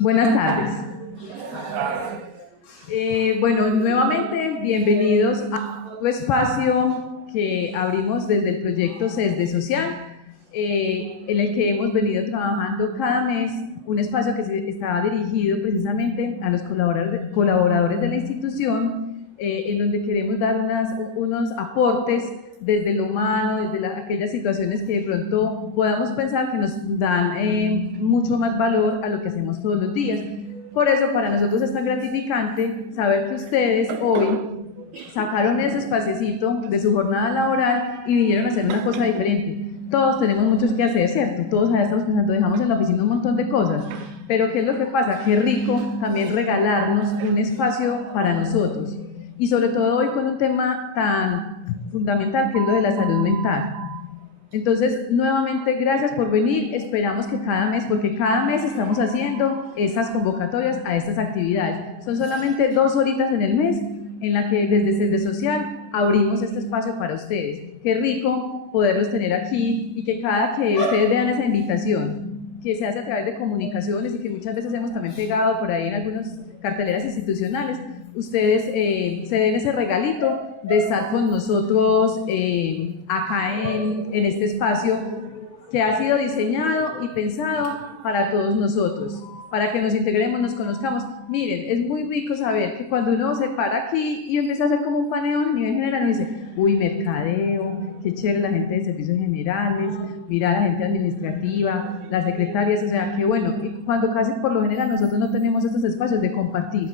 Buenas tardes. Bueno, nuevamente bienvenidos a otro espacio que abrimos desde el proyecto CESDE Social, en el que hemos venido trabajando cada mes un espacio que estaba dirigido precisamente a los colaboradores de la institución, en donde queremos dar unos aportes desde lo humano, desde aquellas situaciones que de pronto podamos pensar que nos dan mucho más valor a lo que hacemos todos los días. Por eso para nosotros es tan gratificante saber que ustedes hoy sacaron ese espaciecito de su jornada laboral y vinieron a hacer una cosa diferente. Todos tenemos muchos que hacer, ¿cierto? Todos allá estamos pensando, dejamos en la oficina un montón de cosas, pero ¿qué es lo que pasa? Qué rico también regalarnos un espacio para nosotros, y sobre todo hoy con un tema tan fundamental que es lo de la salud mental. Entonces, nuevamente, gracias por venir. Esperamos que cada mes, porque cada mes estamos haciendo estas convocatorias a estas actividades. Son solamente 2 horitas en el mes en la que desde CESDE Social abrimos este espacio para ustedes. Qué rico poderlos tener aquí y que cada que ustedes vean esa invitación, que se hace a través de comunicaciones y que muchas veces hemos también pegado por ahí en algunas carteleras institucionales, ustedes se den ese regalito de estar con nosotros acá en este espacio que ha sido diseñado y pensado para todos nosotros, para que nos integremos, nos conozcamos. Miren, es muy rico saber que cuando uno se para aquí y empieza a hacer como un paneo a nivel general, uno dice, uy, mercadeo, qué chévere la gente de servicios generales, mira la gente administrativa, las secretarias, o sea, qué bueno. Y cuando casi por lo general nosotros no tenemos estos espacios de compartir,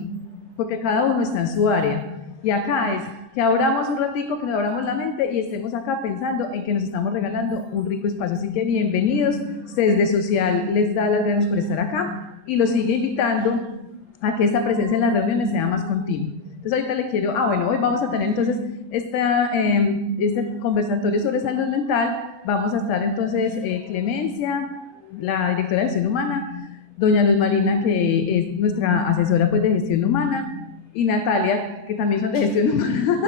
porque cada uno está en su área, y acá es que abramos un ratico, que nos abramos la mente y estemos acá pensando en que nos estamos regalando un rico espacio. Así que bienvenidos, CESDE Social les da las gracias por estar acá y los sigue invitando a que esta presencia en las reuniones sea más continua. Entonces ahorita le quiero, hoy vamos a tener entonces este conversatorio sobre salud mental. Vamos a estar entonces Clemencia, la directora de gestión humana, doña Luz Marina, que es nuestra asesora pues de gestión humana, y Natalia, que también son de gestión humana,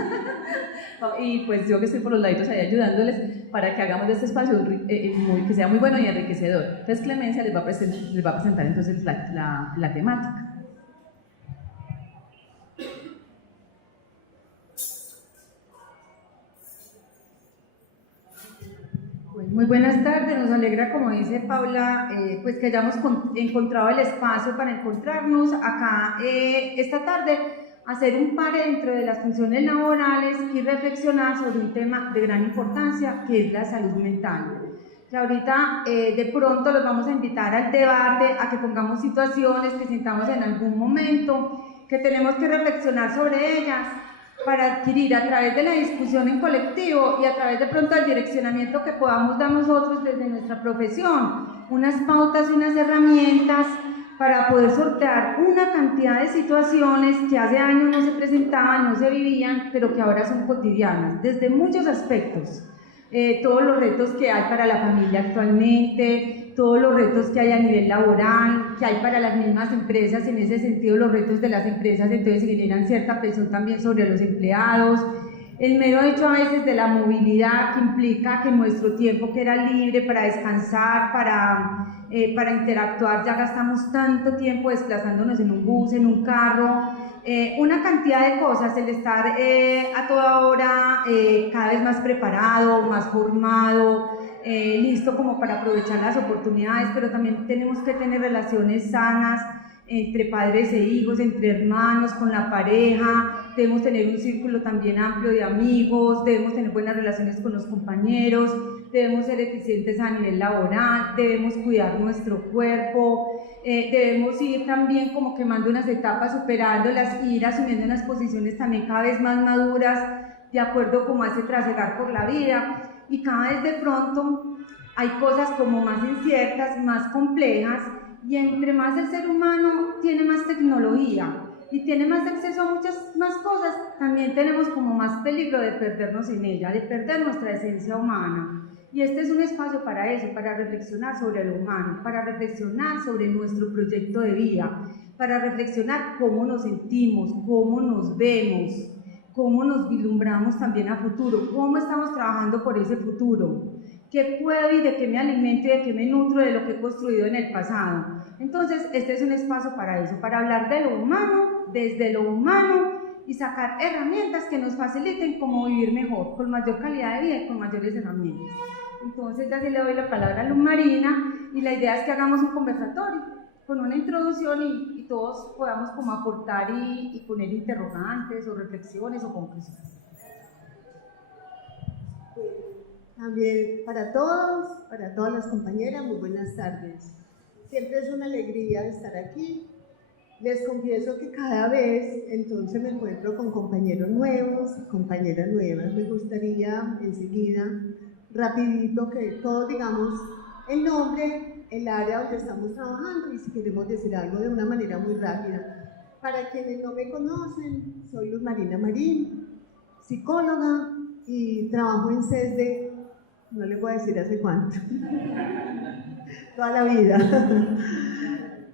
y pues yo que estoy por los laditos ahí ayudándoles para que hagamos de este espacio que sea muy bueno y enriquecedor. Entonces Clemencia les va a presentar entonces la temática. Muy buenas tardes, nos alegra, como dice Paula, pues que hayamos encontrado el espacio para encontrarnos acá esta tarde, hacer un pare dentro de las funciones laborales y reflexionar sobre un tema de gran importancia que es la salud mental. Que ahorita de pronto los vamos a invitar al debate, a que pongamos situaciones que sintamos en algún momento, que tenemos que reflexionar sobre ellas, para adquirir a través de la discusión en colectivo y a través de pronto del direccionamiento que podamos dar nosotros desde nuestra profesión, unas pautas y unas herramientas para poder sortear una cantidad de situaciones que hace años no se presentaban, no se vivían, pero que ahora son cotidianas, desde muchos aspectos. Todos los retos que hay para la familia actualmente, todos los retos que hay a nivel laboral, que hay para las mismas empresas, en ese sentido los retos de las empresas entonces generan cierta presión también sobre los empleados, el mero hecho a veces de la movilidad que implica que nuestro tiempo que era libre para descansar, para interactuar, ya gastamos tanto tiempo desplazándonos en un bus, en un carro, una cantidad de cosas, el estar a toda hora cada vez más preparado, más formado, listo como para aprovechar las oportunidades, pero también tenemos que tener relaciones sanas entre padres e hijos, entre hermanos, con la pareja, debemos tener un círculo también amplio de amigos, debemos tener buenas relaciones con los compañeros, debemos ser eficientes a nivel laboral, debemos cuidar nuestro cuerpo, debemos ir también como quemando unas etapas, superándolas, ir asumiendo unas posiciones también cada vez más maduras, de acuerdo como a ese trasegar por la vida, y cada vez de pronto hay cosas como más inciertas, más complejas, y entre más el ser humano tiene más tecnología y tiene más acceso a muchas más cosas, también tenemos como más peligro de perdernos en ella, de perder nuestra esencia humana. Y este es un espacio para eso, para reflexionar sobre lo humano, para reflexionar sobre nuestro proyecto de vida, para reflexionar cómo nos sentimos, cómo nos vemos, cómo nos vislumbramos también a futuro, cómo estamos trabajando por ese futuro. qué puedo y de qué me alimento y de qué me nutro de lo que he construido en el pasado. Entonces, este es un espacio para eso, para hablar de lo humano, desde lo humano, y sacar herramientas que nos faciliten cómo vivir mejor, con mayor calidad de vida y con mayores herramientas. Entonces, ya sí le doy la palabra a Luz Marina, y la idea es que hagamos un conversatorio con una introducción y todos podamos como aportar y poner interrogantes o reflexiones o conclusiones. También para todos, para todas las compañeras, muy buenas tardes. Siempre es una alegría estar aquí. Les confieso que cada vez entonces me encuentro con compañeros nuevos, compañeras nuevas. Me gustaría enseguida, rapidito, que todos digamos el nombre, el área donde estamos trabajando y si queremos decir algo de una manera muy rápida. Para quienes no me conocen, soy Luz Marina Marín, psicóloga y trabajo en CESDE. No les voy a decir hace cuánto, toda la vida.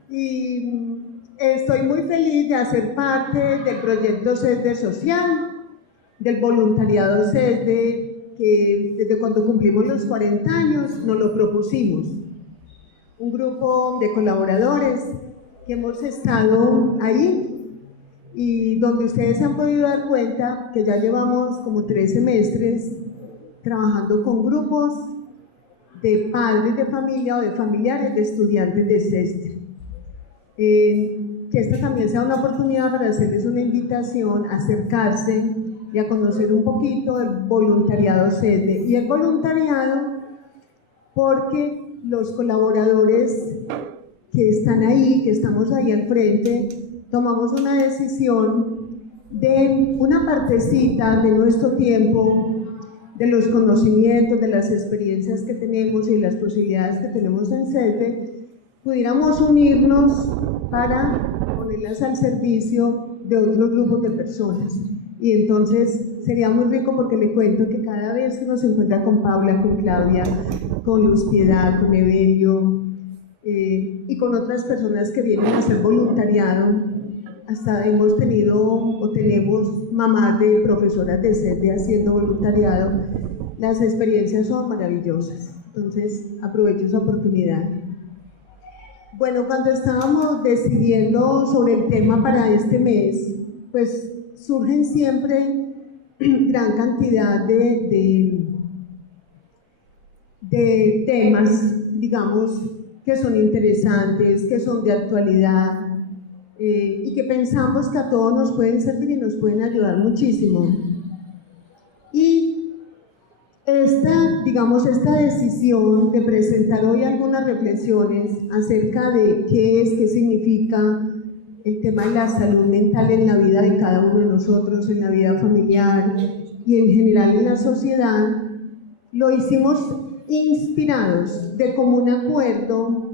Y estoy muy feliz de hacer parte del proyecto CESDE Social, del voluntariado CESDE, que desde cuando cumplimos los 40 años nos lo propusimos. Un grupo de colaboradores que hemos estado ahí y donde ustedes se han podido dar cuenta que ya llevamos como 3 semestres trabajando con grupos de padres de familia o de familiares de estudiantes de CESDE. Que esta también sea una oportunidad para hacerles una invitación a acercarse y a conocer un poquito del voluntariado CESDE. Y el voluntariado porque los colaboradores que están ahí, que estamos ahí al frente, tomamos una decisión de una partecita de nuestro tiempo, de los conocimientos, de las experiencias que tenemos y de las posibilidades que tenemos en CESDE, pudiéramos unirnos para ponerlas al servicio de otros grupos de personas. Y entonces sería muy rico porque le cuento que cada vez que uno se encuentra con Paula, con Claudia, con Luz Piedad, con Evelio y con otras personas que vienen a hacer voluntariado, hasta hemos tenido o tenemos mamás de profesoras de CESDE haciendo voluntariado, las experiencias son maravillosas. Entonces aprovecho esa oportunidad. Bueno, cuando estábamos decidiendo sobre el tema para este mes, pues surgen siempre gran cantidad de temas, digamos, que son interesantes, que son de actualidad y que pensamos que a todos nos pueden servir y nos pueden ayudar muchísimo. Y esta decisión de presentar hoy algunas reflexiones acerca de qué significa el tema de la salud mental en la vida de cada uno de nosotros, en la vida familiar y en general en la sociedad, lo hicimos inspirados de común acuerdo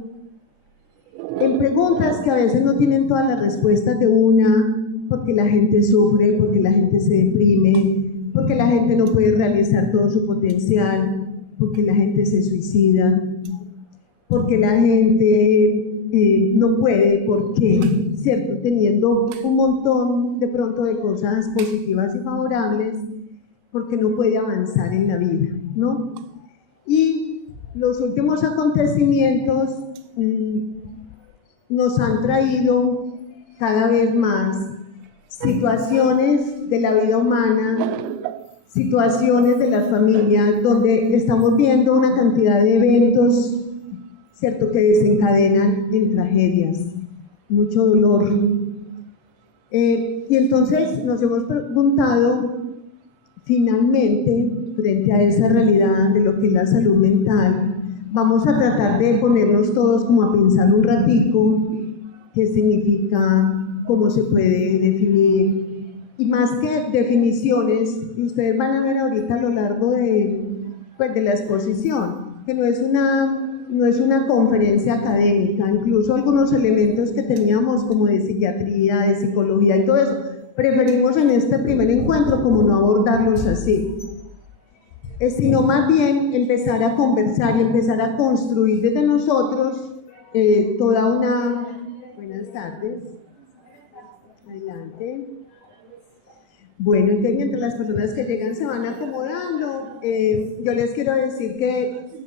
en preguntas que a veces no tienen todas las respuestas de una, porque la gente sufre, porque la gente se deprime, porque la gente no puede realizar todo su potencial, porque la gente se suicida, porque la gente no puede, porque, ¿cierto? Teniendo un montón de pronto de cosas positivas y favorables, porque no puede avanzar en la vida, ¿no? Y los últimos acontecimientos nos han traído cada vez más situaciones de la vida humana, situaciones de las familias, donde estamos viendo una cantidad de eventos, ¿cierto?, que desencadenan en tragedias, mucho dolor. Y entonces nos hemos preguntado, finalmente, frente a esa realidad de lo que es la salud mental, vamos a tratar de ponernos todos como a pensar un ratico qué significa, cómo se puede definir, y más que definiciones, y ustedes van a ver ahorita a lo largo de la exposición, que no es una conferencia académica, incluso algunos elementos que teníamos como de psiquiatría, de psicología y todo eso, preferimos en este primer encuentro como no abordarlos así, sino más bien empezar a conversar y empezar a construir desde nosotros toda una... Buenas tardes. Adelante. Bueno, entonces mientras las personas que llegan se van acomodando, yo les quiero decir que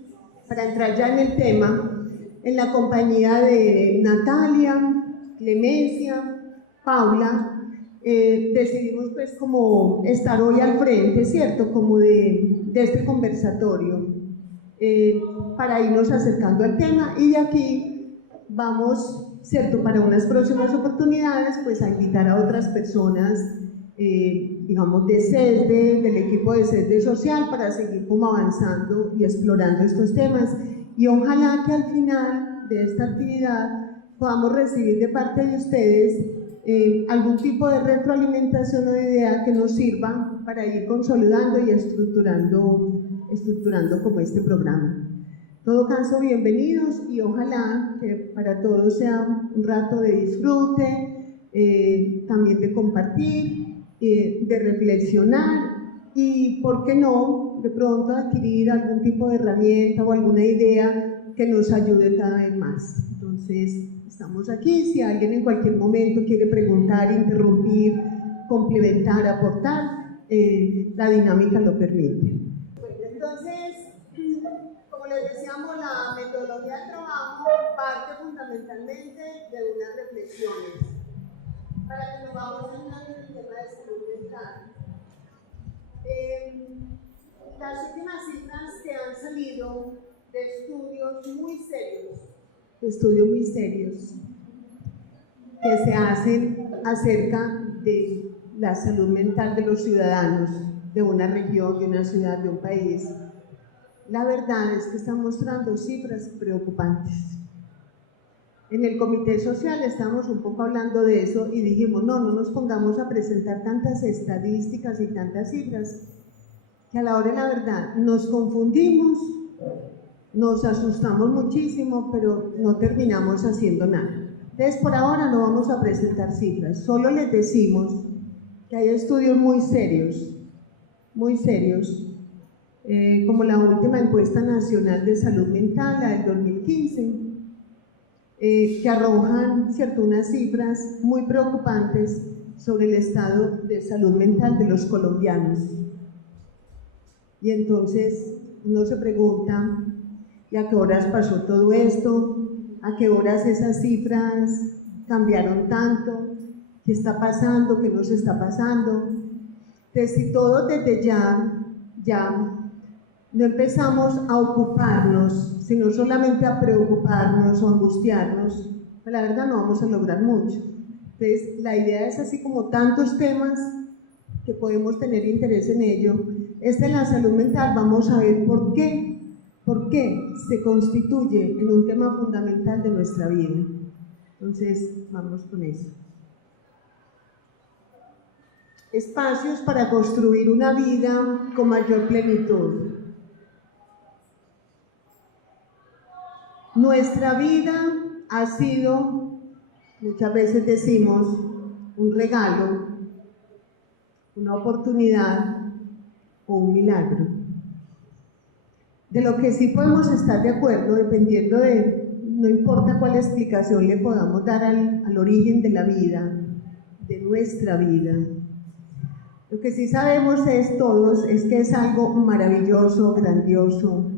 para entrar ya en el tema, en la compañía de Natalia, Clemencia, Paula, decidimos pues como estar hoy al frente, ¿cierto? Como de este conversatorio, para irnos acercando al tema, y de aquí vamos, ¿cierto? Para unas próximas oportunidades, pues a invitar a otras personas, digamos, de CESDE, del equipo de CESDE Social, para seguir como avanzando y explorando estos temas, y ojalá que al final de esta actividad podamos recibir de parte de ustedes algún tipo de retroalimentación o de idea que nos sirva para ir consolidando y estructurando como este programa. En todo caso, bienvenidos, y ojalá que para todos sea un rato de disfrute, también de compartir, de reflexionar y, ¿por qué no?, de pronto adquirir algún tipo de herramienta o alguna idea que nos ayude cada vez más. Entonces, estamos aquí. Si alguien en cualquier momento quiere preguntar, interrumpir, complementar, aportar, la dinámica lo permite. Entonces, como les decíamos, la metodología de trabajo parte fundamentalmente de unas reflexiones para que nos vamos centrando en el tema de salud mental. Las últimas cifras que han salido de estudios muy serios que se hacen acerca de la salud mental de los ciudadanos de una región, de una ciudad, de un país, la verdad es que están mostrando cifras preocupantes. En el Comité Social estamos un poco hablando de eso y dijimos, no nos pongamos a presentar tantas estadísticas y tantas cifras, que a la hora de la verdad nos confundimos, nos asustamos muchísimo, pero no terminamos haciendo nada. Entonces, por ahora no vamos a presentar cifras, solo les decimos que hay estudios muy serios, como la última encuesta nacional de salud mental, la del 2015, que arrojan, ¿cierto?, unas cifras muy preocupantes sobre el estado de salud mental de los colombianos. Y entonces uno se pregunta, ¿y a qué horas pasó todo esto? ¿A qué horas esas cifras cambiaron tanto? ¿Qué está pasando? ¿Qué nos está pasando? Entonces, si todos desde ya no empezamos a ocuparnos, sino solamente a preocuparnos o angustiarnos, pues la verdad no vamos a lograr mucho. Entonces, la idea es, así como tantos temas que podemos tener interés en ello, de la salud mental, vamos a ver por qué se constituye en un tema fundamental de nuestra vida. Entonces, vamos con eso. Espacios para construir una vida con mayor plenitud. Nuestra vida ha sido, muchas veces decimos, un regalo, una oportunidad o un milagro. De lo que sí podemos estar de acuerdo, dependiendo no importa cuál explicación le podamos dar al origen de la vida, de nuestra vida. Lo que sí sabemos todos es que es algo maravilloso, grandioso.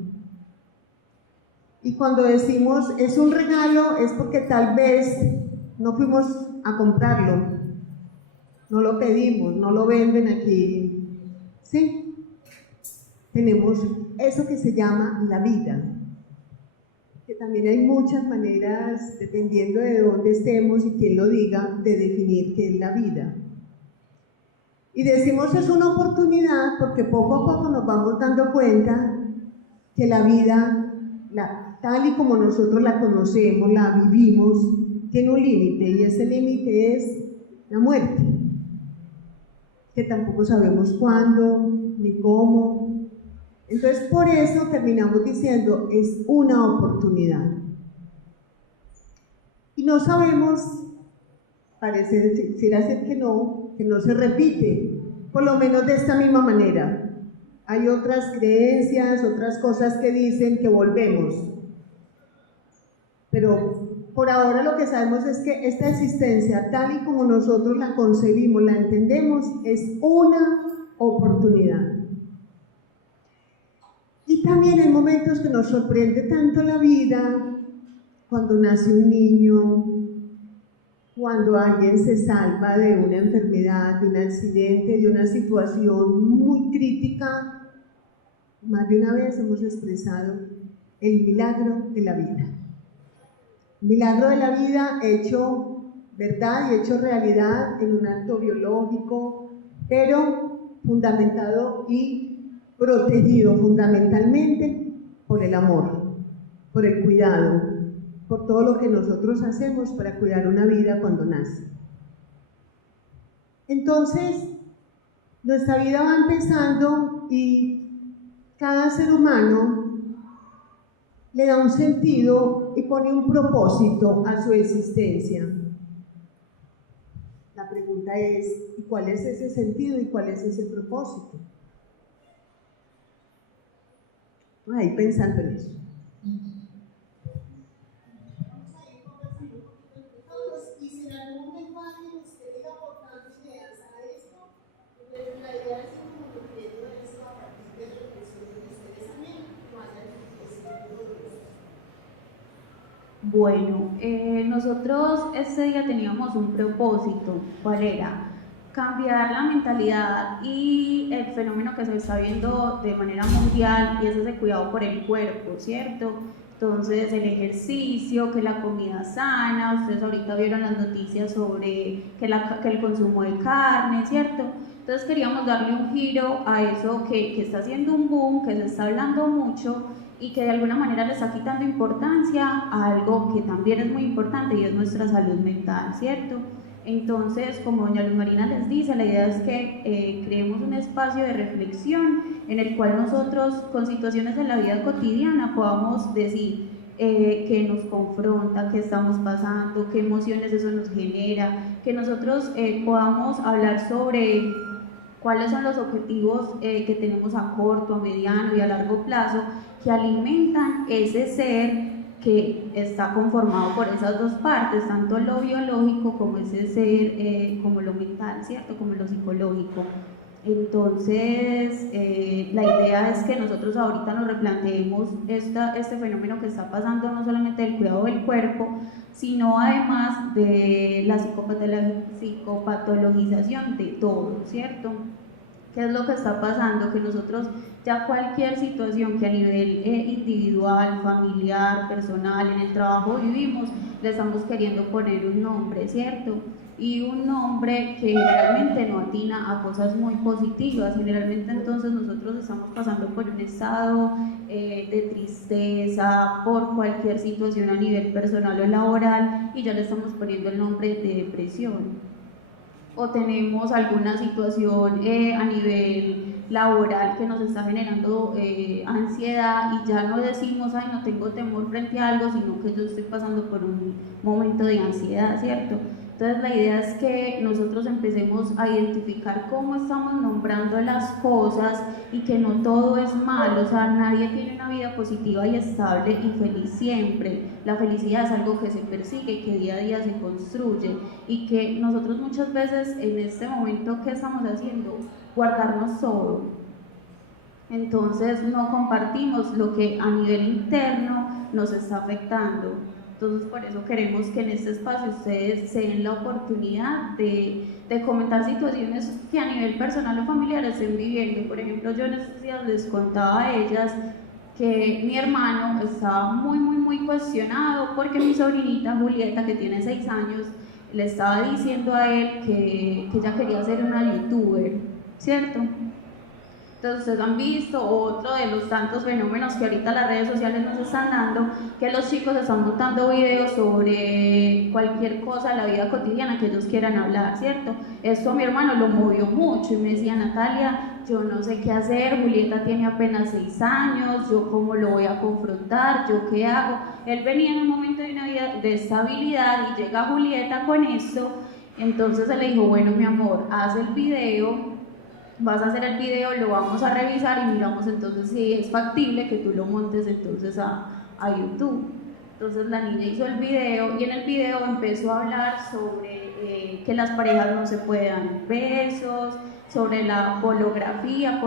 Y cuando decimos es un regalo, es porque tal vez no fuimos a comprarlo, no lo pedimos, no lo venden aquí, ¿sí? Tenemos eso que se llama la vida, que también hay muchas maneras, dependiendo de dónde estemos y quién lo diga, de definir qué es la vida. Y decimos es una oportunidad porque poco a poco nos vamos dando cuenta que la vida, tal y como nosotros la conocemos, la vivimos, tiene un límite, y ese límite es la muerte, que tampoco sabemos cuándo ni cómo. Entonces, por eso terminamos diciendo, es una oportunidad. Y no sabemos, pareciera ser que no se repite, por lo menos de esta misma manera. Hay otras creencias, otras cosas que dicen que volvemos. Pero por ahora lo que sabemos es que esta existencia, tal y como nosotros la concebimos, la entendemos, es una oportunidad. Y también hay momentos que nos sorprende tanto la vida, cuando nace un niño, cuando alguien se salva de una enfermedad, de un accidente, de una situación muy crítica. Más de una vez hemos expresado el milagro de la vida. Milagro de la vida hecho verdad y hecho realidad en un acto biológico, pero fundamentado y protegido fundamentalmente por el amor, por el cuidado, por todo lo que nosotros hacemos para cuidar una vida cuando nace. Entonces, nuestra vida va empezando y cada ser humano le da un sentido y pone un propósito a su existencia. La pregunta es, ¿y cuál es ese sentido y cuál es ese propósito? Ahí pensando en eso. Bueno, nosotros este día teníamos un propósito. ¿Cuál era? Cambiar la mentalidad y el fenómeno que se está viendo de manera mundial, y es ese cuidado por el cuerpo, ¿cierto? Entonces, el ejercicio, que la comida sana, ustedes ahorita vieron las noticias sobre que el consumo de carne, ¿cierto? Entonces queríamos darle un giro a eso que está haciendo un boom, que se está hablando mucho, y que de alguna manera le está quitando importancia a algo que también es muy importante, y es nuestra salud mental, ¿cierto? Entonces, como doña Luz Marina les dice, la idea es que creemos un espacio de reflexión en el cual nosotros, con situaciones de la vida cotidiana, podamos decir qué nos confronta, qué estamos pasando, qué emociones eso nos genera, que nosotros podamos hablar sobre cuáles son los objetivos que tenemos a corto, a mediano y a largo plazo, que alimentan ese ser que está conformado por esas dos partes, tanto lo biológico como ese ser, como lo mental, ¿cierto? Como lo psicológico. Entonces, la idea es que nosotros ahorita nos replanteemos este fenómeno que está pasando, no solamente del cuidado del cuerpo, sino además de la psicopatologización de todo, ¿cierto? ¿Qué es lo que está pasando? Que nosotros ya cualquier situación que a nivel individual, familiar, personal, en el trabajo vivimos, le estamos queriendo poner un nombre, ¿cierto? Y un nombre que generalmente no atina a cosas muy positivas. Generalmente entonces nosotros estamos pasando por un estado de tristeza, por cualquier situación a nivel personal o laboral, y ya le estamos poniendo el nombre de depresión. O tenemos alguna situación a nivel laboral que nos está generando ansiedad, y ya no decimos, ay, no tengo temor frente a algo, sino que yo estoy pasando por un momento de ansiedad, ¿cierto? Entonces la idea es que nosotros empecemos a identificar cómo estamos nombrando las cosas y que no todo es malo, o sea, nadie tiene una vida positiva y estable y feliz siempre. La felicidad es algo que se persigue, que día a día se construye, y que nosotros muchas veces en este momento, ¿qué estamos haciendo? Guardarnos todo. Entonces no compartimos lo que a nivel interno nos está afectando. Entonces por eso queremos que en este espacio ustedes se den la oportunidad de comentar situaciones que a nivel personal o familiar estén viviendo. Por ejemplo, yo en estos días les contaba a ellas que mi hermano estaba muy cuestionado porque mi sobrinita Julieta, que tiene 6 años, le estaba diciendo a él que ella quería ser una youtuber, ¿cierto? Entonces ustedes han visto otro de los tantos fenómenos que ahorita las redes sociales nos están dando, que los chicos están montando videos sobre cualquier cosa de la vida cotidiana que ellos quieran hablar, ¿cierto? Esto a mi hermano lo movió mucho y me decía, Natalia, yo no sé qué hacer, Julieta tiene apenas 6 años, yo cómo lo voy a confrontar, yo qué hago. Él venía en un momento de una vida de estabilidad y llega Julieta con esto, entonces él le dijo, bueno mi amor, haz el video, vas a hacer el video, lo vamos a revisar y miramos entonces si es factible que tú lo montes entonces a YouTube. Entonces la niña hizo el video y en el video empezó a hablar sobre que las parejas no se pueden dar besos, sobre la pornografía,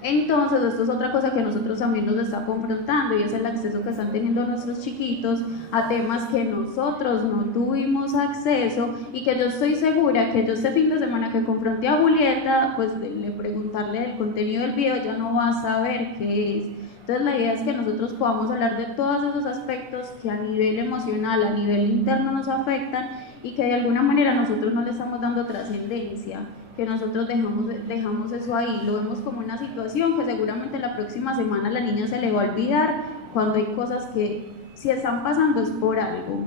Entonces, esto es otra cosa que a nosotros también nos está confrontando y es el acceso que están teniendo nuestros chiquitos a temas que nosotros no tuvimos acceso y que yo estoy segura que yo este fin de semana que confronté a Julieta, pues le preguntarle el contenido del video, ella no va a saber qué es. Entonces la idea es que nosotros podamos hablar de todos esos aspectos que a nivel emocional, a nivel interno nos afectan y que de alguna manera nosotros no le estamos dando trascendencia, que nosotros dejamos eso ahí, lo vemos como una situación que seguramente la próxima semana a la niña se le va a olvidar cuando hay cosas que si están pasando es por algo.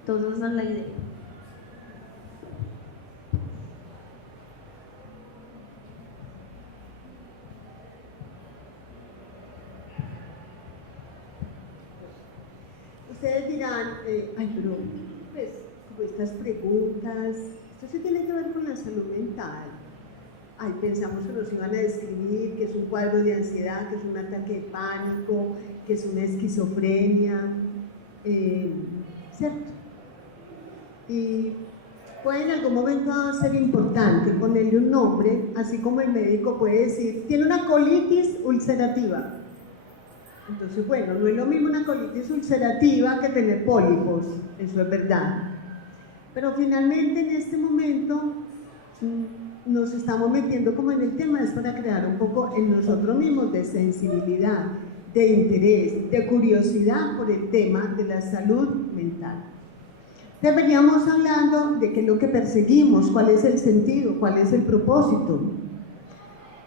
Entonces esa es la idea. Ustedes dirán, pero pues, como estas preguntas, esto sí tiene que ver con la salud mental. Pensamos que nos iban a describir que es un cuadro de ansiedad, que es un ataque de pánico, que es una esquizofrenia, ¿cierto? Y puede en algún momento ser importante ponerle un nombre, así como el médico puede decir, tiene una colitis ulcerativa. Entonces, bueno, no es lo mismo una colitis ulcerativa que tener pólipos, eso es verdad. Pero finalmente en este momento nos estamos metiendo como en el tema, es para crear un poco en nosotros mismos de sensibilidad, de interés, de curiosidad por el tema de la salud mental. Deberíamos hablando de qué es lo que perseguimos, cuál es el sentido, cuál es el propósito.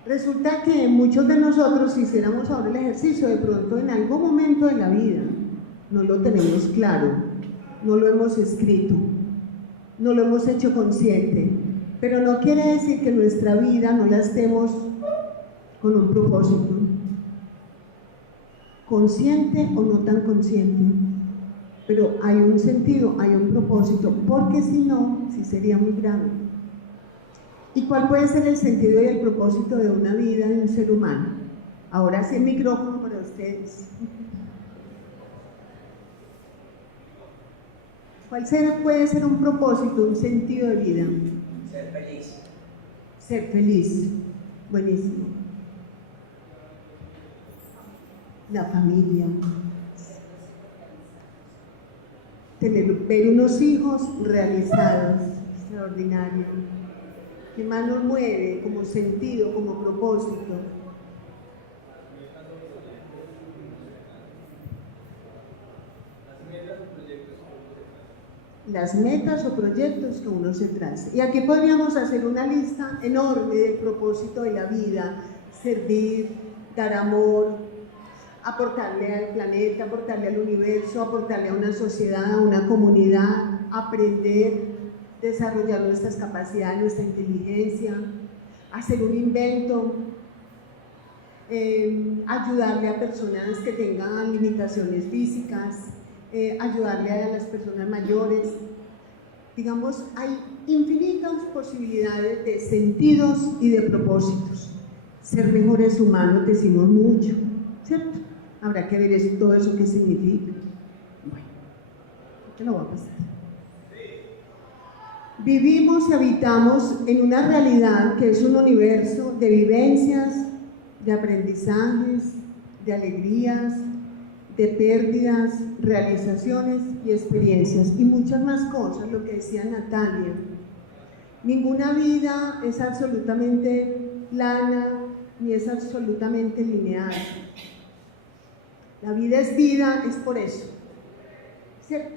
Resulta que muchos de nosotros, si hiciéramos ahora el ejercicio, de pronto en algún momento de la vida, no lo tenemos claro, no lo hemos escrito, no lo hemos hecho consciente, pero no quiere decir que nuestra vida no la estemos con un propósito, consciente o no tan consciente, pero hay un sentido, hay un propósito, porque si no, sí sería muy grave. ¿Y cuál puede ser el sentido y el propósito de una vida de un ser humano? Ahora sí el micrófono para ustedes. ¿Cuál puede ser un propósito, un sentido de vida? Ser feliz. Ser feliz. Buenísimo. La familia. Ver unos hijos realizados. Extraordinario. ¿Qué más nos mueve como sentido, como propósito? Las metas o proyectos que uno se traza. Y aquí podríamos hacer una lista enorme del propósito de la vida: servir, dar amor, aportarle al planeta, aportarle al universo, aportarle a una sociedad, a una comunidad, aprender, desarrollar nuestras capacidades, nuestra inteligencia, hacer un invento, ayudarle a personas que tengan limitaciones físicas, ayudarle a las personas mayores. Digamos, hay infinitas posibilidades de sentidos y de propósitos. Ser mejores humanos decimos mucho, ¿cierto? Habrá que ver todo eso qué significa. Bueno, ¿qué lo va a pasar? Vivimos y habitamos en una realidad que es un universo de vivencias, de aprendizajes, de alegrías, de pérdidas, realizaciones y experiencias y muchas más cosas, lo que decía Natalia. Ninguna vida es absolutamente plana ni es absolutamente lineal. La vida es vida, es por eso, ¿cierto?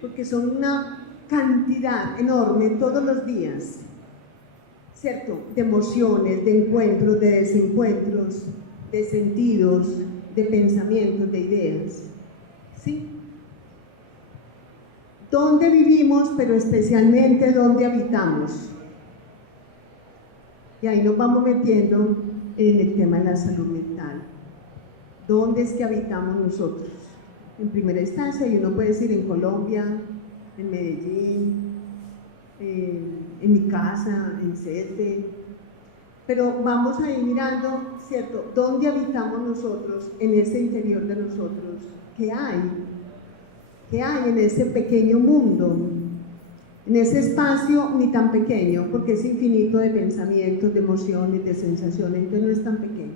Porque son una cantidad enorme todos los días, ¿cierto? De emociones, de encuentros, de desencuentros, de sentidos, de pensamientos, de ideas, ¿sí? ¿Dónde vivimos, pero especialmente dónde habitamos? Y ahí nos vamos metiendo en el tema de la salud mental. ¿Dónde es que habitamos nosotros? En primera instancia, y uno puede decir en Colombia, en Medellín, en mi casa, en Sete, pero vamos a ir mirando, ¿cierto?, dónde habitamos nosotros, en ese interior de nosotros, ¿qué hay? ¿Qué hay en ese pequeño mundo en ese espacio ni tan pequeño, porque es infinito de pensamientos, de emociones, de sensaciones, entonces no es tan pequeño.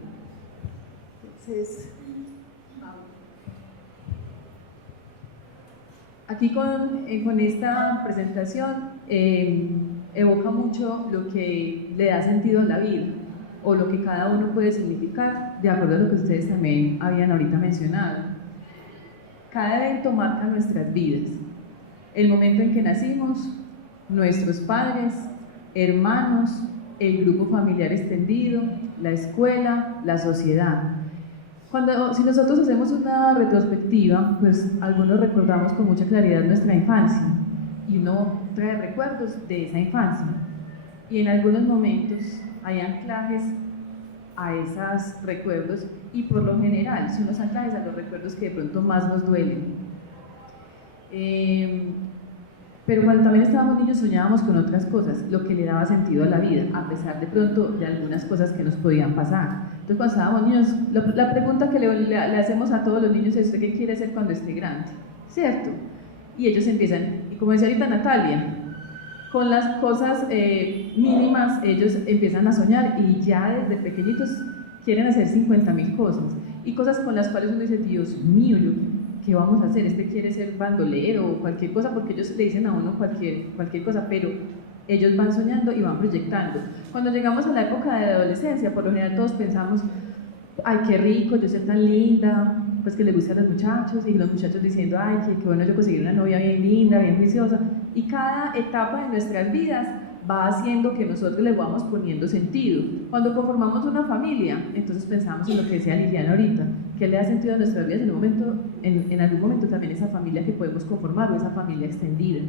Entonces, aquí con esta presentación evoca mucho lo que le da sentido a la vida o lo que cada uno puede significar, de acuerdo a lo que ustedes también habían ahorita mencionado. Cada evento marca nuestras vidas. El momento en que nacimos, nuestros padres, hermanos, el grupo familiar extendido, la escuela, la sociedad. Si nosotros hacemos una retrospectiva, pues algunos recordamos con mucha claridad nuestra infancia y uno trae recuerdos de esa infancia. Y en algunos momentos hay anclajes a esos recuerdos y por lo general son los anclajes a los recuerdos que de pronto más nos duelen. Pero cuando también estábamos niños soñábamos con otras cosas, lo que le daba sentido a la vida, a pesar de pronto de algunas cosas que nos podían pasar. Entonces cuando estábamos niños, la pregunta que le hacemos a todos los niños es: ¿usted qué quiere ser cuando esté grande? ¿Cierto? Y ellos empiezan, y como decía ahorita Natalia, con las cosas mínimas ellos empiezan a soñar y ya desde pequeñitos quieren hacer 50.000 cosas. Y cosas con las cuales uno dice: Dios mío, ¿qué vamos a hacer? Este quiere ser bandolero o cualquier cosa, porque ellos le dicen a uno cualquier cosa, pero ellos van soñando y van proyectando. Cuando llegamos a la época de la adolescencia, por lo general todos pensamos: ay, qué rico, yo ser tan linda, pues que le gustan a los muchachos, y los muchachos diciendo: ay, qué bueno yo conseguir una novia bien linda, bien juiciosa. Y cada etapa de nuestras vidas va haciendo que nosotros le vamos poniendo sentido. Cuando conformamos una familia, entonces pensamos en lo que decía Liliana ahorita, que le da sentido a nuestras vidas en algún momento también esa familia que podemos conformar, o esa familia extendida.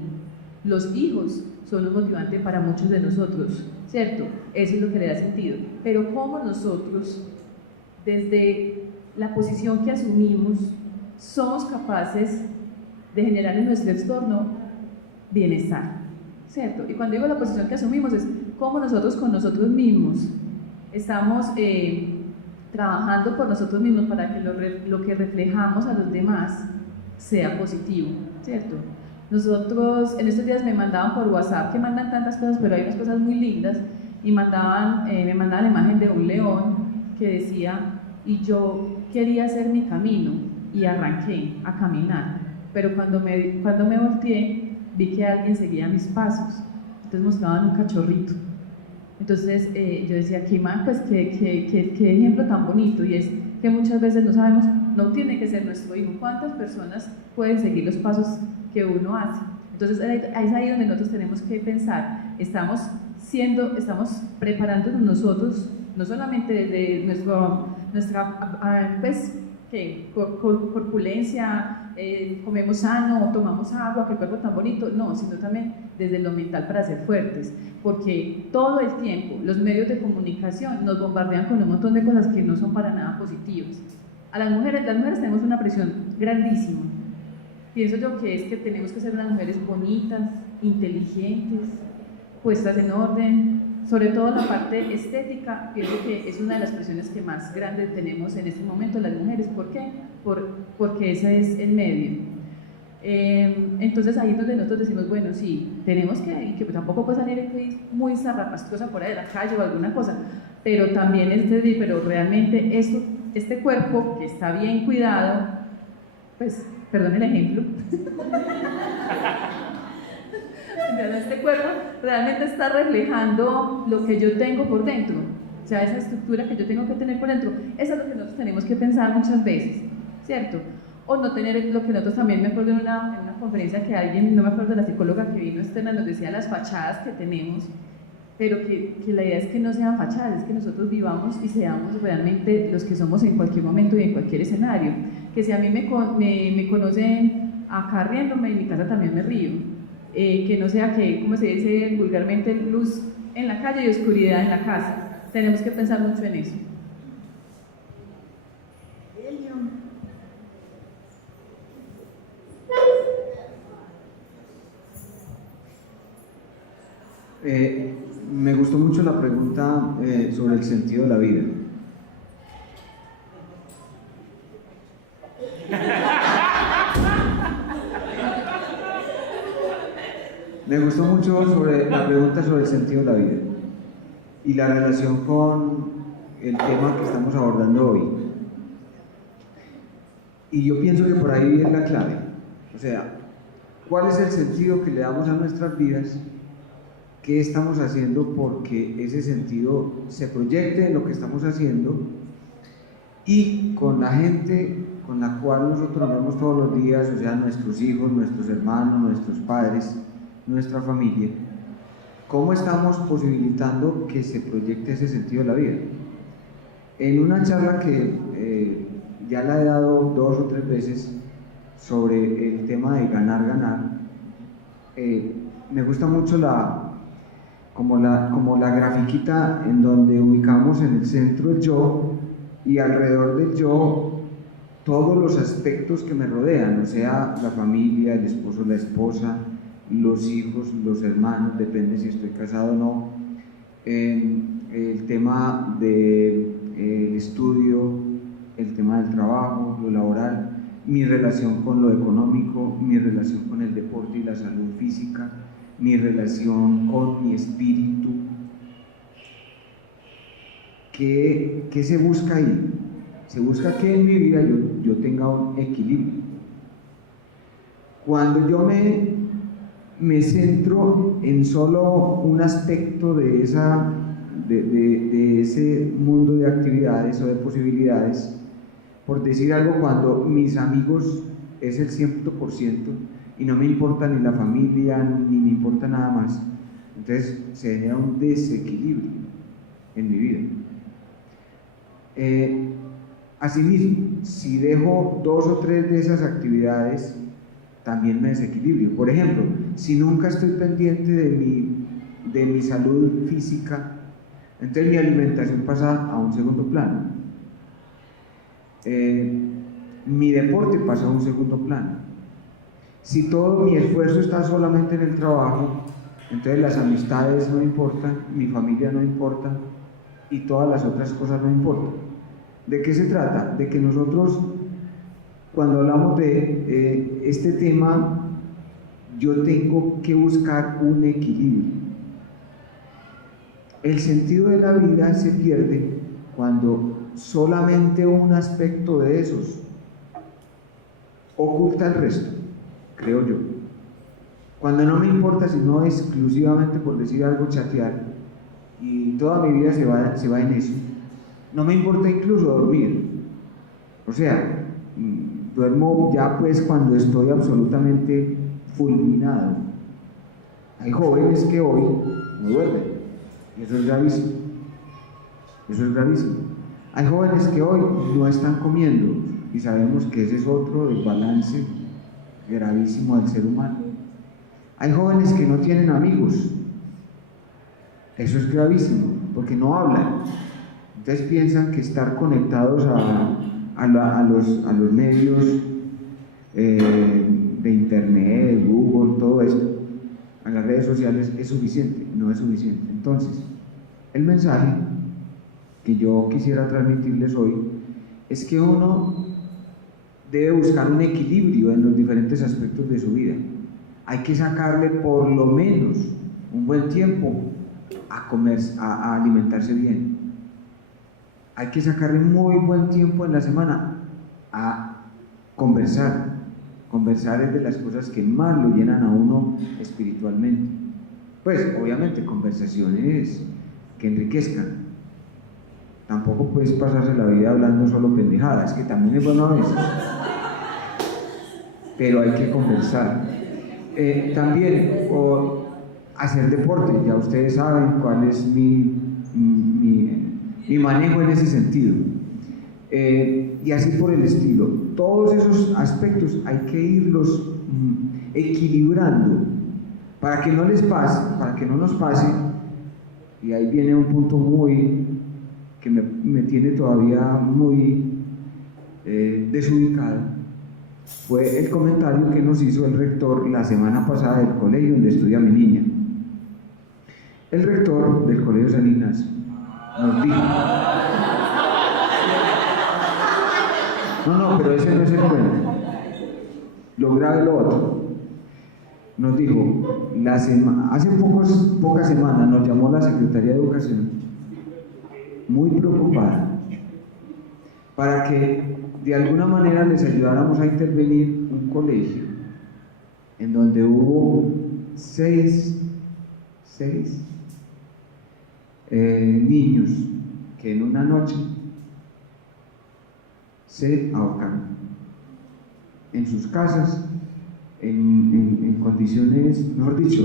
Los hijos son un motivante para muchos de nosotros, ¿cierto? Eso es lo que le da sentido. Pero ¿cómo nosotros, desde la posición que asumimos, somos capaces de generar en nuestro entorno bienestar? ¿Cierto? Y cuando digo la posición que asumimos es cómo nosotros con nosotros mismos estamos trabajando por nosotros mismos para que lo que reflejamos a los demás sea positivo, ¿cierto? Nosotros, en estos días me mandaban por WhatsApp, que mandan tantas cosas, pero hay unas cosas muy lindas, y me mandaban la imagen de un león que decía: y yo quería hacer mi camino, y arranqué a caminar, pero cuando me volteé, vi que alguien seguía mis pasos, entonces mostraban un cachorrito. Entonces yo decía: qué ejemplo tan bonito, y es que muchas veces no sabemos, no tiene que ser nuestro hijo, cuántas personas pueden seguir los pasos que uno hace. Entonces es ahí donde nosotros tenemos que pensar, estamos preparándonos nosotros, no solamente desde nuestra corpulencia, comemos sano, tomamos agua, qué cuerpo tan bonito, no, sino también desde lo mental para ser fuertes, porque todo el tiempo los medios de comunicación nos bombardean con un montón de cosas que no son para nada positivas. A las mujeres tenemos una presión grandísima. Pienso yo que es que tenemos que ser unas mujeres bonitas, inteligentes, puestas en orden, sobre todo la parte estética. Pienso que es una de las presiones que más grandes tenemos en este momento las mujeres. ¿Por qué? Porque ese es el medio. Entonces ahí es donde nosotros decimos: bueno, sí, tenemos que tampoco puede salir muy zarrapastrosa por ahí de la calle o alguna cosa, pero también pero realmente este cuerpo que está bien cuidado, pues, perdón el ejemplo, este cuerpo realmente está reflejando lo que yo tengo por dentro, o sea, esa estructura que yo tengo que tener por dentro. Eso es lo que nosotros tenemos que pensar muchas veces, ¿cierto? O no tener lo que nosotros también, me acuerdo en una conferencia que alguien, no me acuerdo de la psicóloga que vino externa, nos decía las fachadas que tenemos, pero que la idea es que no sean fachadas, es que nosotros vivamos y seamos realmente los que somos en cualquier momento y en cualquier escenario. Que si a mí me conocen acá riéndome, en mi casa también me río. Que no sea que, como se dice vulgarmente, luz en la calle y oscuridad en la casa. Tenemos que pensar mucho en eso. Me gustó mucho la pregunta sobre el sentido de la vida. Me gustó mucho sobre la pregunta sobre el sentido de la vida y la relación con el tema que estamos abordando hoy. Y yo pienso que por ahí es la clave. O sea, ¿cuál es el sentido que le damos a nuestras vidas? ¿Qué estamos haciendo porque ese sentido se proyecte en lo que estamos haciendo? Y con la gente con la cual nosotros nos vemos todos los días, o sea, nuestros hijos, nuestros hermanos, nuestros padres, nuestra familia, ¿cómo estamos posibilitando que se proyecte ese sentido de la vida? En una charla que ya la he dado 2 o 3 veces sobre el tema de ganar, me gusta mucho como la grafiquita en donde ubicamos en el centro el yo y alrededor del yo todos los aspectos que me rodean, o sea, la familia, el esposo, la esposa, los hijos, los hermanos, depende si estoy casado o no, el tema del estudio, el tema del trabajo, lo laboral, mi relación con lo económico, mi relación con el deporte y la salud física, mi relación con mi espíritu. ¿Qué se busca ahí? Se busca que en mi vida yo tenga un equilibrio. Cuando yo me centro en solo un aspecto de ese mundo de actividades o de posibilidades, por decir algo, cuando mis amigos es el 100% y no me importa ni la familia ni me importa nada más, entonces se genera un desequilibrio en mi vida. Asimismo, si dejo 2 o 3 de esas actividades, también me desequilibrio. Por ejemplo, si nunca estoy pendiente de mi salud física, entonces mi alimentación pasa a un segundo plano. Mi deporte pasa a un segundo plano. Si todo mi esfuerzo está solamente en el trabajo, entonces las amistades no importan, mi familia no importa y todas las otras cosas no importan. ¿De qué se trata? De que nosotros, cuando hablamos de este tema, yo tengo que buscar un equilibrio. El sentido de la vida se pierde cuando solamente un aspecto de esos oculta el resto, creo yo. Cuando no me importa sino exclusivamente, por decir algo, chatear, y toda mi vida se va en eso. No me importa incluso dormir, o sea, duermo ya pues cuando estoy absolutamente fulminado. Hay jóvenes que hoy no duermen, y eso es gravísimo, Hay jóvenes que hoy no están comiendo, y sabemos que ese es otro desbalance gravísimo del ser humano. Hay jóvenes que no tienen amigos, eso es gravísimo, porque no hablan. Entonces piensan que estar conectados a los medios de internet, de Google, todo eso, a las redes sociales es suficiente, no es suficiente. Entonces, el mensaje que yo quisiera transmitirles hoy es que uno debe buscar un equilibrio en los diferentes aspectos de su vida. Hay que sacarle por lo menos un buen tiempo a alimentarse bien. Hay que sacarle muy buen tiempo en la semana a conversar. Conversar es de las cosas que más lo llenan a uno espiritualmente. Pues, obviamente, conversaciones que enriquezcan. Tampoco puedes pasarse la vida hablando solo pendejadas, que también es bueno a veces. Pero hay que conversar. También, hacer deporte. Ya ustedes saben cuál es mi manejo en ese sentido, y así por el estilo. Todos esos aspectos hay que irlos equilibrando para que no les pase, para que no nos pase, y ahí viene un punto que me tiene todavía muy desubicado. Fue el comentario que nos hizo el rector la semana pasada del colegio donde estudia mi niña. El rector del colegio San Ignacio nos dijo, no, pero ese no es el cuento, lo grave es lo otro. nos dijo, hace pocas semanas nos llamó la Secretaría de Educación, muy preocupada, para que de alguna manera les ayudáramos a intervenir un colegio en donde hubo seis niños que en una noche se ahorcaron en sus casas, en condiciones, mejor dicho,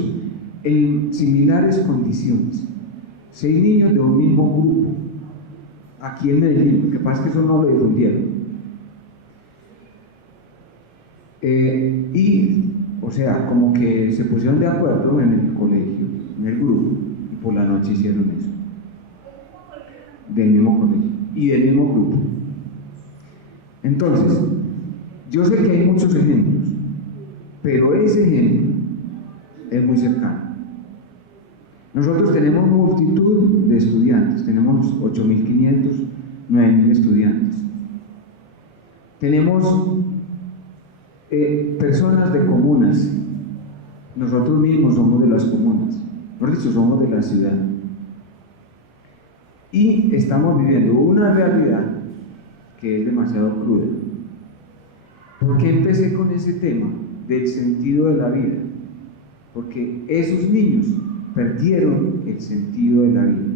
en similares condiciones. 6 niños de un mismo grupo, aquí en Medellín. Lo que pasa es que eso no lo difundieron. O sea, como que se pusieron de acuerdo en el colegio, en el grupo, y por la noche hicieron eso. Del mismo colegio y del mismo grupo. Entonces, yo sé que hay muchos ejemplos, pero ese ejemplo es muy cercano. Nosotros tenemos multitud de estudiantes, tenemos 8.500, 9.000 estudiantes. Tenemos personas de comunas, nosotros mismos somos de las comunas, por dicho, somos de la ciudad. Y estamos viviendo una realidad que es demasiado cruda. ¿Por qué empecé con ese tema del sentido de la vida? Porque esos niños perdieron el sentido de la vida.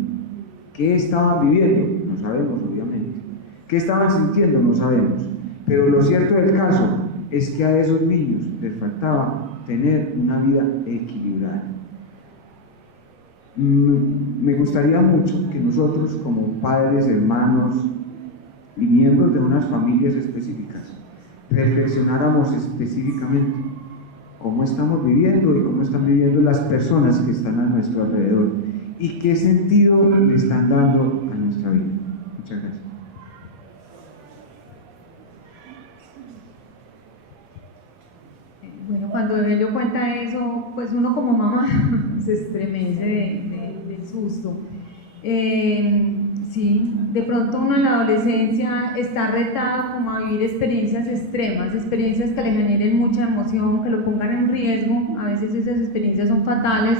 ¿Qué estaban viviendo? No sabemos, obviamente. ¿Qué estaban sintiendo? No sabemos. Pero lo cierto del caso es que a esos niños les faltaba tener una vida equilibrada. Me gustaría mucho que nosotros, como padres, hermanos y miembros de unas familias específicas, reflexionáramos específicamente cómo estamos viviendo y cómo están viviendo las personas que están a nuestro alrededor y qué sentido le están dando a nuestra vida. Muchas gracias. Bueno, cuando Evelio cuenta eso, pues uno como mamá se estremece del susto. Sí, de pronto uno en la adolescencia está retado como a vivir experiencias extremas, experiencias que le generen mucha emoción, que lo pongan en riesgo. A veces esas experiencias son fatales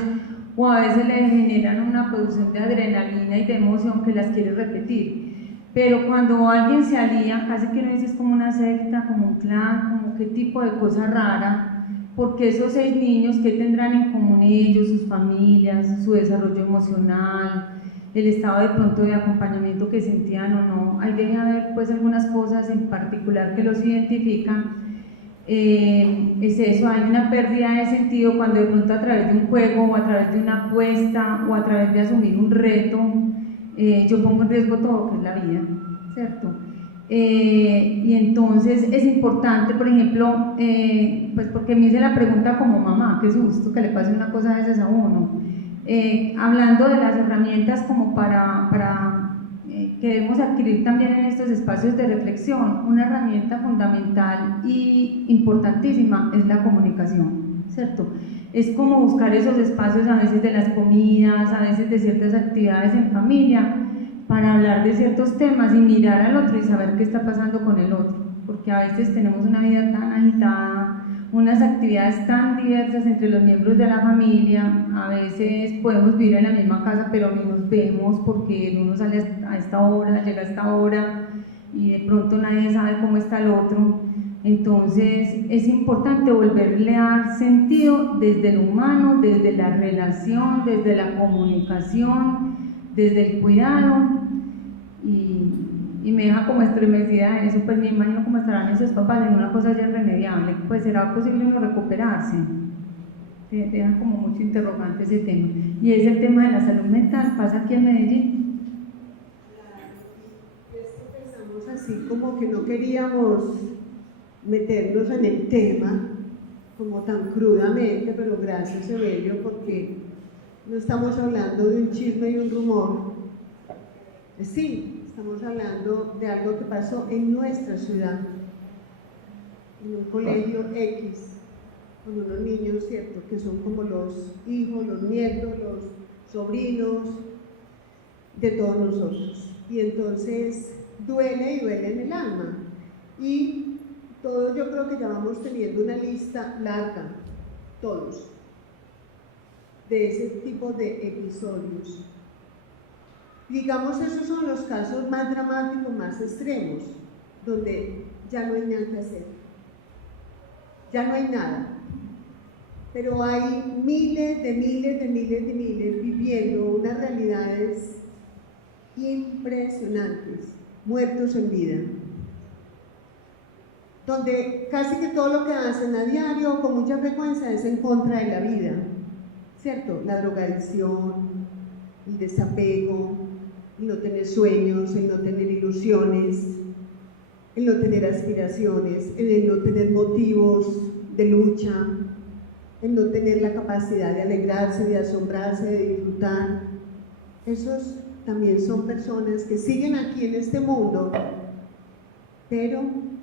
o a veces le generan una producción de adrenalina y de emoción que las quiere repetir. Pero cuando alguien se alía, casi que no dice es como una secta, como un clan, como qué tipo de cosa rara, porque esos 6 niños, ¿qué tendrán en común ellos, sus familias, su desarrollo emocional, el estado de pronto de acompañamiento que sentían o no? Ahí debe haber pues algunas cosas en particular que los identifican. Es eso, hay una pérdida de sentido cuando de pronto a través de un juego o a través de una apuesta o a través de asumir un reto, yo pongo en riesgo todo, que es la vida, ¿cierto? Y entonces es importante, por ejemplo, pues porque me hice la pregunta como mamá, qué susto que le pase una cosa de esas a uno. Hablando de las herramientas como que debemos adquirir también en estos espacios de reflexión, una herramienta fundamental y importantísima es la comunicación, ¿cierto? Es como buscar esos espacios a veces de las comidas, a veces de ciertas actividades en familia, para hablar de ciertos temas y mirar al otro y saber qué está pasando con el otro, porque a veces tenemos una vida tan agitada, unas actividades tan diversas entre los miembros de la familia, a veces podemos vivir en la misma casa pero ni nos vemos porque uno sale a esta hora, llega a esta hora y de pronto nadie sabe cómo está el otro. Entonces es importante volverle a dar sentido desde lo humano, desde la relación, desde la comunicación, desde el cuidado, y me deja como estremecida en eso. Pues me imagino cómo estarán esos papás en una cosa ya irremediable. Pues será posible uno recuperarse. Te deja como mucho interrogante ese tema. Y es el tema de la salud mental, pasa aquí en Medellín. Esto pensamos así como que no queríamos meternos en el tema como tan crudamente, pero gracias Evelio, porque no estamos hablando de un chisme y un rumor. Sí, estamos hablando de algo que pasó en nuestra ciudad, en un colegio X, con unos niños, ¿cierto?, que son como los hijos, los nietos, los sobrinos de todos nosotros. Y entonces duele y duele en el alma. Y todos yo creo que ya vamos teniendo una lista larga. todos, de ese tipo de episodios. Digamos, esos son los casos más dramáticos, más extremos, donde ya no hay nada que hacer, ya no hay nada. Pero hay miles viviendo unas realidades impresionantes, muertos en vida, donde casi que todo lo que hacen a diario, con mucha frecuencia, es en contra de la vida, ¿cierto? La drogadicción, el desapego, el no tener sueños, el no tener ilusiones, el no tener aspiraciones, el no tener motivos de lucha, el no tener la capacidad de alegrarse, de asombrarse, de disfrutar. Esos también son personas que siguen aquí en este mundo, pero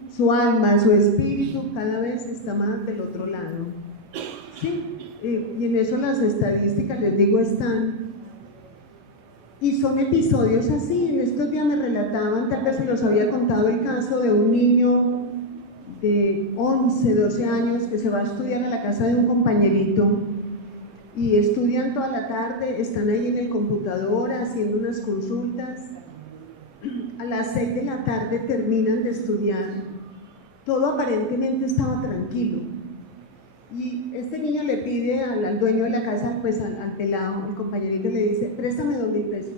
su alma, su espíritu cada vez está más del otro lado. ¿Sí? Y en eso las estadísticas, les digo, están. Y son episodios así. En estos días me relataban, tal vez se los había contado, el caso de un niño de 11, 12 años que se va a estudiar a la casa de un compañerito y estudian toda la tarde, están ahí en el computador haciendo unas consultas. A las 6 de la tarde terminan de estudiar. Todo aparentemente estaba tranquilo. Y este niño le pide al dueño de la casa, pues al pelado, el compañerito, le dice: préstame 2.000 pesos.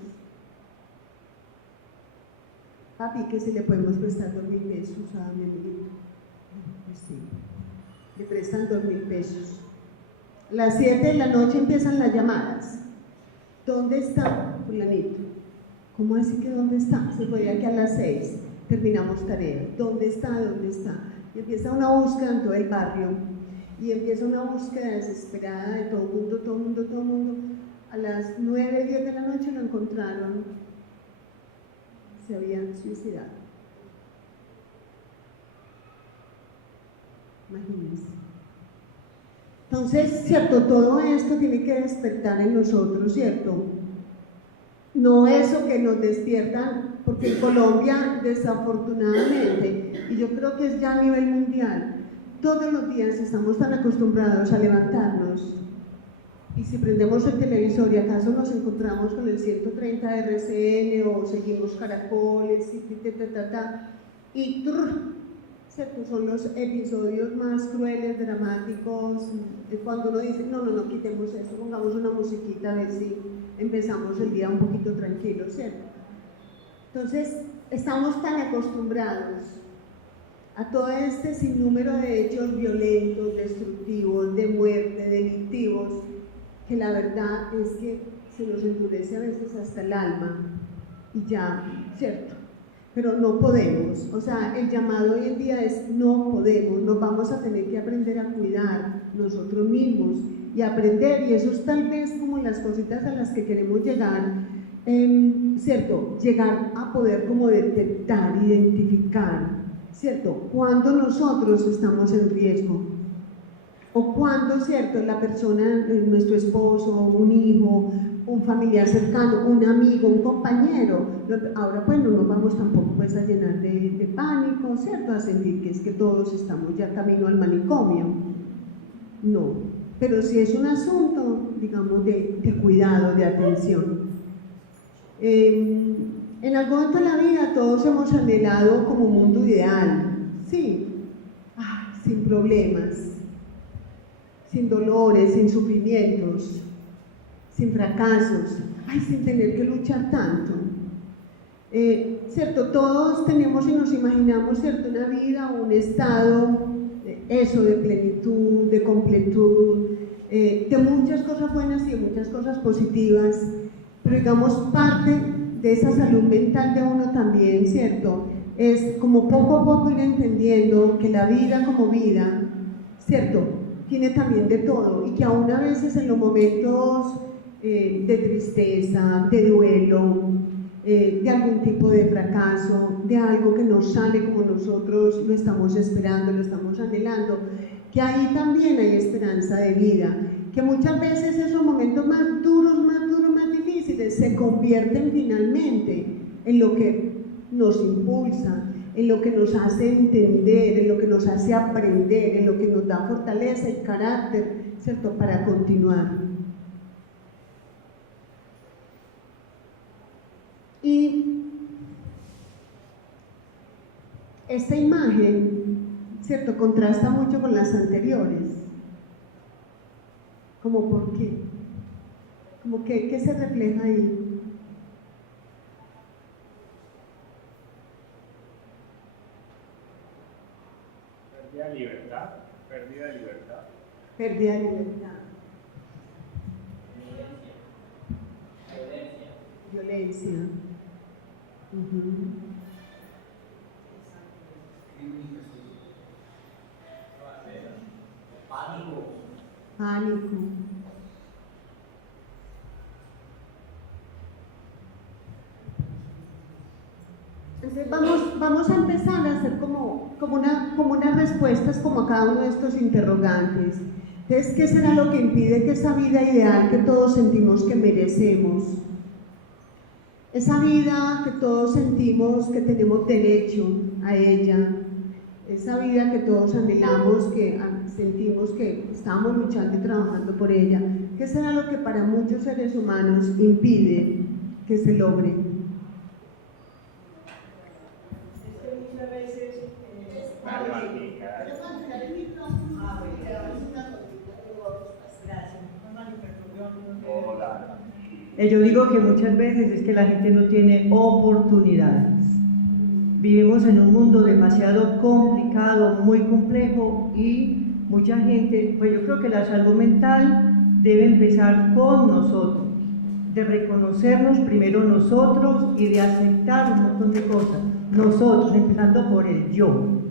Papi, que si le podemos prestar 2.000 pesos a mi amiguito. Pues sí, le prestan 2.000 pesos. A las 7 de la noche empiezan las llamadas. ¿Dónde está fulanito? ¿Cómo así que dónde está? Se fue de aquí a las 6, terminamos tarea. ¿Dónde está? ¿Dónde está? Y empieza una búsqueda en todo el barrio. Y empieza una búsqueda desesperada de todo el mundo. A las 9, 10 de la noche lo encontraron. Se habían suicidado. Imagínense. Entonces, ¿cierto? Todo esto tiene que despertar en nosotros, ¿cierto? No eso que nos despiertan, porque en Colombia, desafortunadamente, y yo creo que es ya a nivel mundial, todos los días estamos tan acostumbrados a levantarnos, y si prendemos el televisor y acaso nos encontramos con el 130 de RCN o seguimos Caracoles y ¿cierto? Son los episodios más crueles, dramáticos, cuando uno dice: no, quitemos eso, pongamos una musiquita a ver si empezamos el día un poquito tranquilo, ¿cierto? Entonces, estamos tan acostumbrados a todo este sinnúmero de hechos violentos, destructivos, de muerte, delictivos, que la verdad es que se nos endurece a veces hasta el alma y ya, ¿cierto? Pero no podemos, o sea, el llamado hoy en día es: no podemos, nos vamos a tener que aprender a cuidar nosotros mismos y aprender, y eso es tal vez como las cositas a las que queremos llegar, ¿cierto? Llegar a poder como detectar, identificar, ¿cierto? Cuando nosotros estamos en riesgo, o cuando, ¿cierto?, la persona, nuestro esposo, un hijo, un familiar cercano, un amigo, un compañero. Ahora pues no nos vamos tampoco pues a llenar de pánico, ¿cierto?, a sentir que es que todos estamos ya camino al manicomio. No, pero sí es un asunto, digamos, de cuidado, de atención. En algún momento de la vida todos hemos anhelado como un mundo ideal, sí, sin problemas, sin dolores, sin sufrimientos, sin fracasos, sin tener que luchar tanto. ¿Cierto? Todos tenemos y nos imaginamos, ¿cierto?, una vida o un estado, de plenitud, de completud, de muchas cosas buenas y de muchas cosas positivas, pero digamos parte de esa salud mental de uno también, ¿cierto?, es como poco a poco ir entendiendo que la vida como vida, ¿cierto?, tiene también de todo, y que aún a veces en los momentos de tristeza, de duelo, de algún tipo de fracaso, de algo que no sale como nosotros lo estamos esperando, lo estamos anhelando, que ahí también hay esperanza de vida, que muchas veces esos momentos más duros, más difíciles se convierten finalmente en lo que nos impulsa, en lo que nos hace entender, en lo que nos hace aprender, en lo que nos da fortaleza y carácter, ¿cierto?, para continuar. Y esta imagen, ¿cierto?, contrasta mucho con las anteriores. ¿Cómo por qué? ¿Cómo que qué se refleja ahí? Pérdida de libertad, pérdida de libertad. Pérdida de libertad. Violencia. Pánico. Entonces vamos a empezar a hacer como unas respuestas como a cada uno de estos interrogantes. Entonces, ¿qué será lo que impide que esa vida ideal que todos sentimos que merecemos, esa vida que todos sentimos que tenemos derecho a ella, esa vida que todos anhelamos, que sentimos que estamos luchando y trabajando por ella, qué será lo que para muchos seres humanos impide que se logre? Yo digo que muchas veces es que la gente no tiene oportunidades. Vivimos en un mundo demasiado complicado, muy complejo, y mucha gente, pues yo creo que la salud mental debe empezar con nosotros, de reconocernos primero nosotros y de aceptar un montón de cosas. Nosotros, empezando por el yo.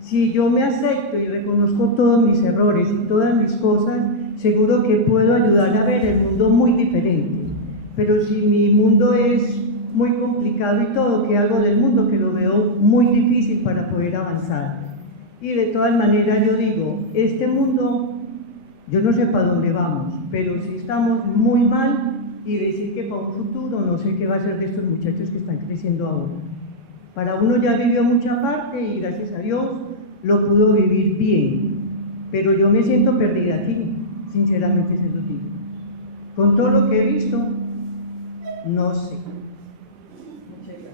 Si yo me acepto y reconozco todos mis errores y todas mis cosas, seguro que puedo ayudar a ver el mundo muy diferente. Pero si mi mundo es muy complicado y todo, ¿qué hago del mundo? Que lo veo muy difícil para poder avanzar. Y de todas maneras yo digo, este mundo, yo no sé para dónde vamos, pero si estamos muy mal, y decir que para un futuro no sé qué va a ser de estos muchachos que están creciendo ahora. Para uno ya vivió mucha parte y gracias a Dios lo pudo vivir bien, pero yo me siento perdida aquí, sinceramente se lo digo. Con todo lo que he visto, no sé. Muchas gracias.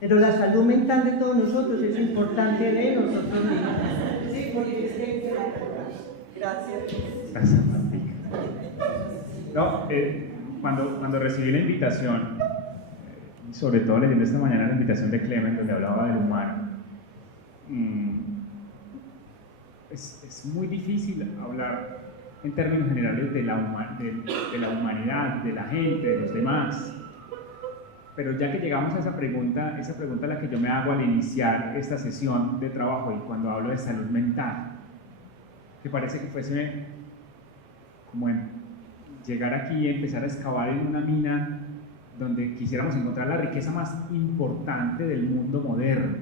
Pero la salud mental de todos nosotros es importante de nosotros mismos. Sí, porque es que... Gracias. No, cuando recibí la invitación, sobre todo leyendo esta mañana la invitación de Clement, donde hablaba del humano, es muy difícil hablar en términos generales de la humanidad, de la gente, de los demás. Pero ya que llegamos a esa pregunta a la que yo me hago al iniciar esta sesión de trabajo y cuando hablo de salud mental, que parece que fuese como llegar aquí y empezar a excavar en una mina donde quisiéramos encontrar la riqueza más importante del mundo moderno,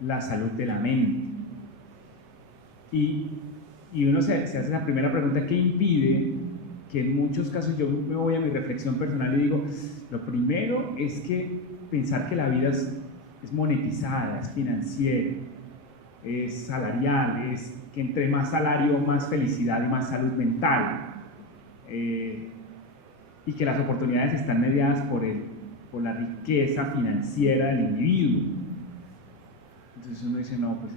la salud de la mente. Y uno se hace la primera pregunta, ¿qué impide? Que en muchos casos yo me voy a mi reflexión personal y digo, lo primero es que pensar que la vida es monetizada, es financiera, es salarial, es que entre más salario, más felicidad y más salud mental. Y que las oportunidades están mediadas por la riqueza financiera del individuo. Entonces uno dice, no, pues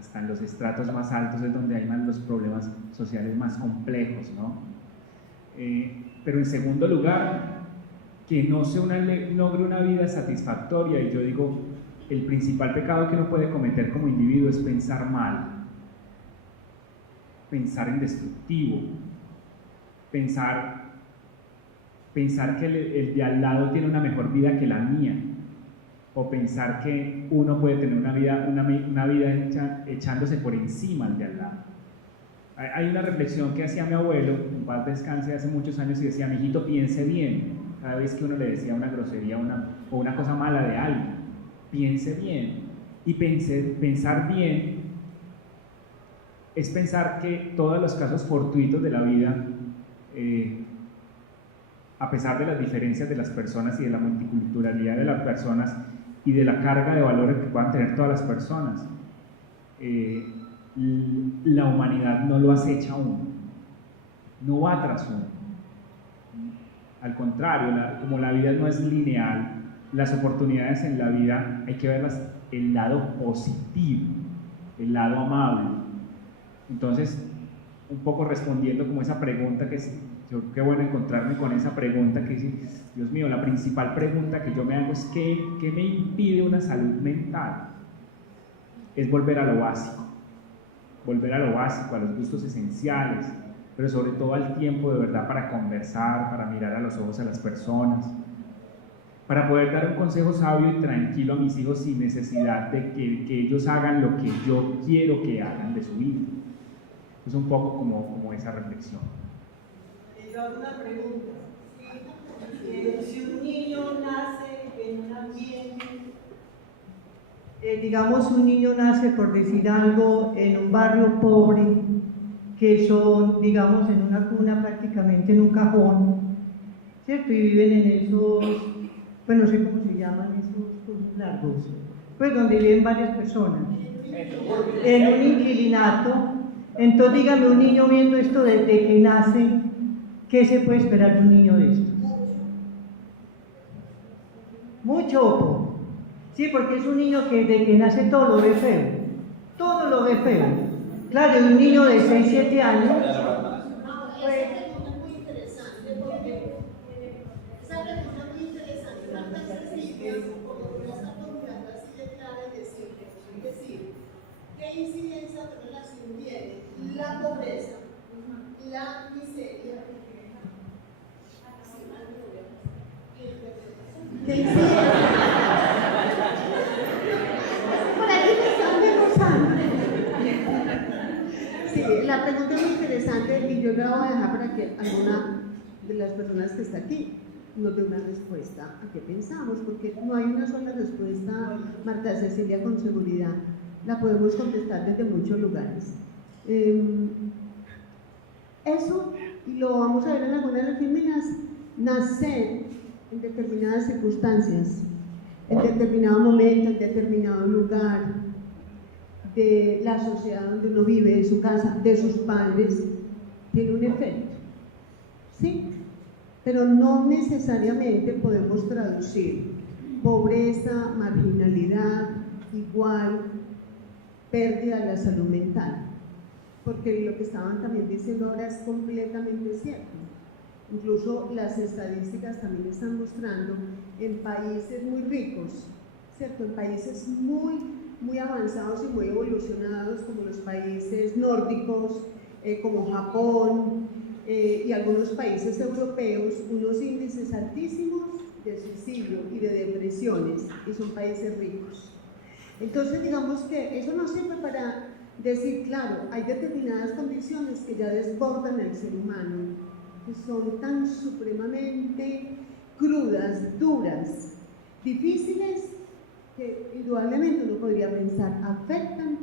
hasta en los estratos más altos es donde hay más los problemas sociales más complejos, ¿no? Pero en segundo lugar, que no se logre una vida satisfactoria, y yo digo, el principal pecado que uno puede cometer como individuo es pensar mal, pensar en destructivo, pensar que el de al lado tiene una mejor vida que la mía, o pensar que uno puede tener una vida echándose por encima al de al lado. Hay una reflexión que hacía mi abuelo, en paz descanse, hace muchos años, y decía, mijito, piense bien, cada vez que uno le decía una grosería o una cosa mala de alguien, piense bien. Y pensar bien es pensar que todos los casos fortuitos de la vida, a pesar de las diferencias de las personas y de la multiculturalidad de las personas, y de la carga de valores que puedan tener todas las personas. La humanidad no lo acecha a uno, no va tras uno. Al contrario, como la vida no es lineal, las oportunidades en la vida hay que verlas el lado positivo, el lado amable. Entonces, un poco respondiendo como esa pregunta que yo qué bueno encontrarme con esa pregunta que dice, Dios mío, la principal pregunta que yo me hago es ¿qué me impide una salud mental? Es volver a lo básico, a los gustos esenciales, pero sobre todo al tiempo de verdad para conversar, para mirar a los ojos a las personas, para poder dar un consejo sabio y tranquilo a mis hijos sin necesidad de que ellos hagan lo que yo quiero que hagan de su vida. Es un poco como esa reflexión. Yo hago una pregunta. Si un niño nace en un ambiente, digamos, un niño nace, por decir algo, en un barrio pobre, que son, digamos, en una cuna prácticamente en un cajón, ¿cierto? Y viven en esos, pues no sé cómo se llaman esos cosas largos, pues donde viven varias personas, en un inquilinato. Entonces, dígame, un niño viendo esto desde que nace, ¿qué se puede esperar de un niño de estos? Mucho o poco. Sí, porque es un niño que desde que nace todo lo ve feo. Todo lo ve feo. Claro, de un niño de 6, 7 años. Esa pregunta es muy interesante porque ¿cuántas sencillas como esta formulando así de clara es decir, ¿qué incidencia o qué relación tiene la pobreza, la miseria? ¿Qué incidencia? Por ahí me están degozando. Sí, la pregunta es muy interesante y yo la voy a dejar para que alguna de las personas que está aquí nos dé una respuesta a qué pensamos, porque no hay una sola respuesta, Marta Cecilia, con seguridad. La podemos contestar desde muchos lugares. Eso, y lo vamos a ver en algunas de las feminas, nacer en determinadas circunstancias, en determinado momento, en determinado lugar, de la sociedad donde uno vive, de su casa, de sus padres, tiene un efecto. ¿Sí? Pero no necesariamente podemos traducir pobreza, marginalidad, igual, pérdida de la salud mental. Porque lo que estaban también diciendo ahora es completamente cierto. Incluso las estadísticas también están mostrando en países muy ricos, ¿cierto? En países muy avanzados y muy evolucionados como los países nórdicos, como Japón y algunos países europeos, unos índices altísimos de suicidio y de depresiones, y son países ricos. Entonces digamos que eso nos sirve para decir, claro, hay determinadas condiciones que ya desbordan al ser humano, que son tan supremamente crudas, duras, difíciles, que indudablemente uno podría pensar, afectan,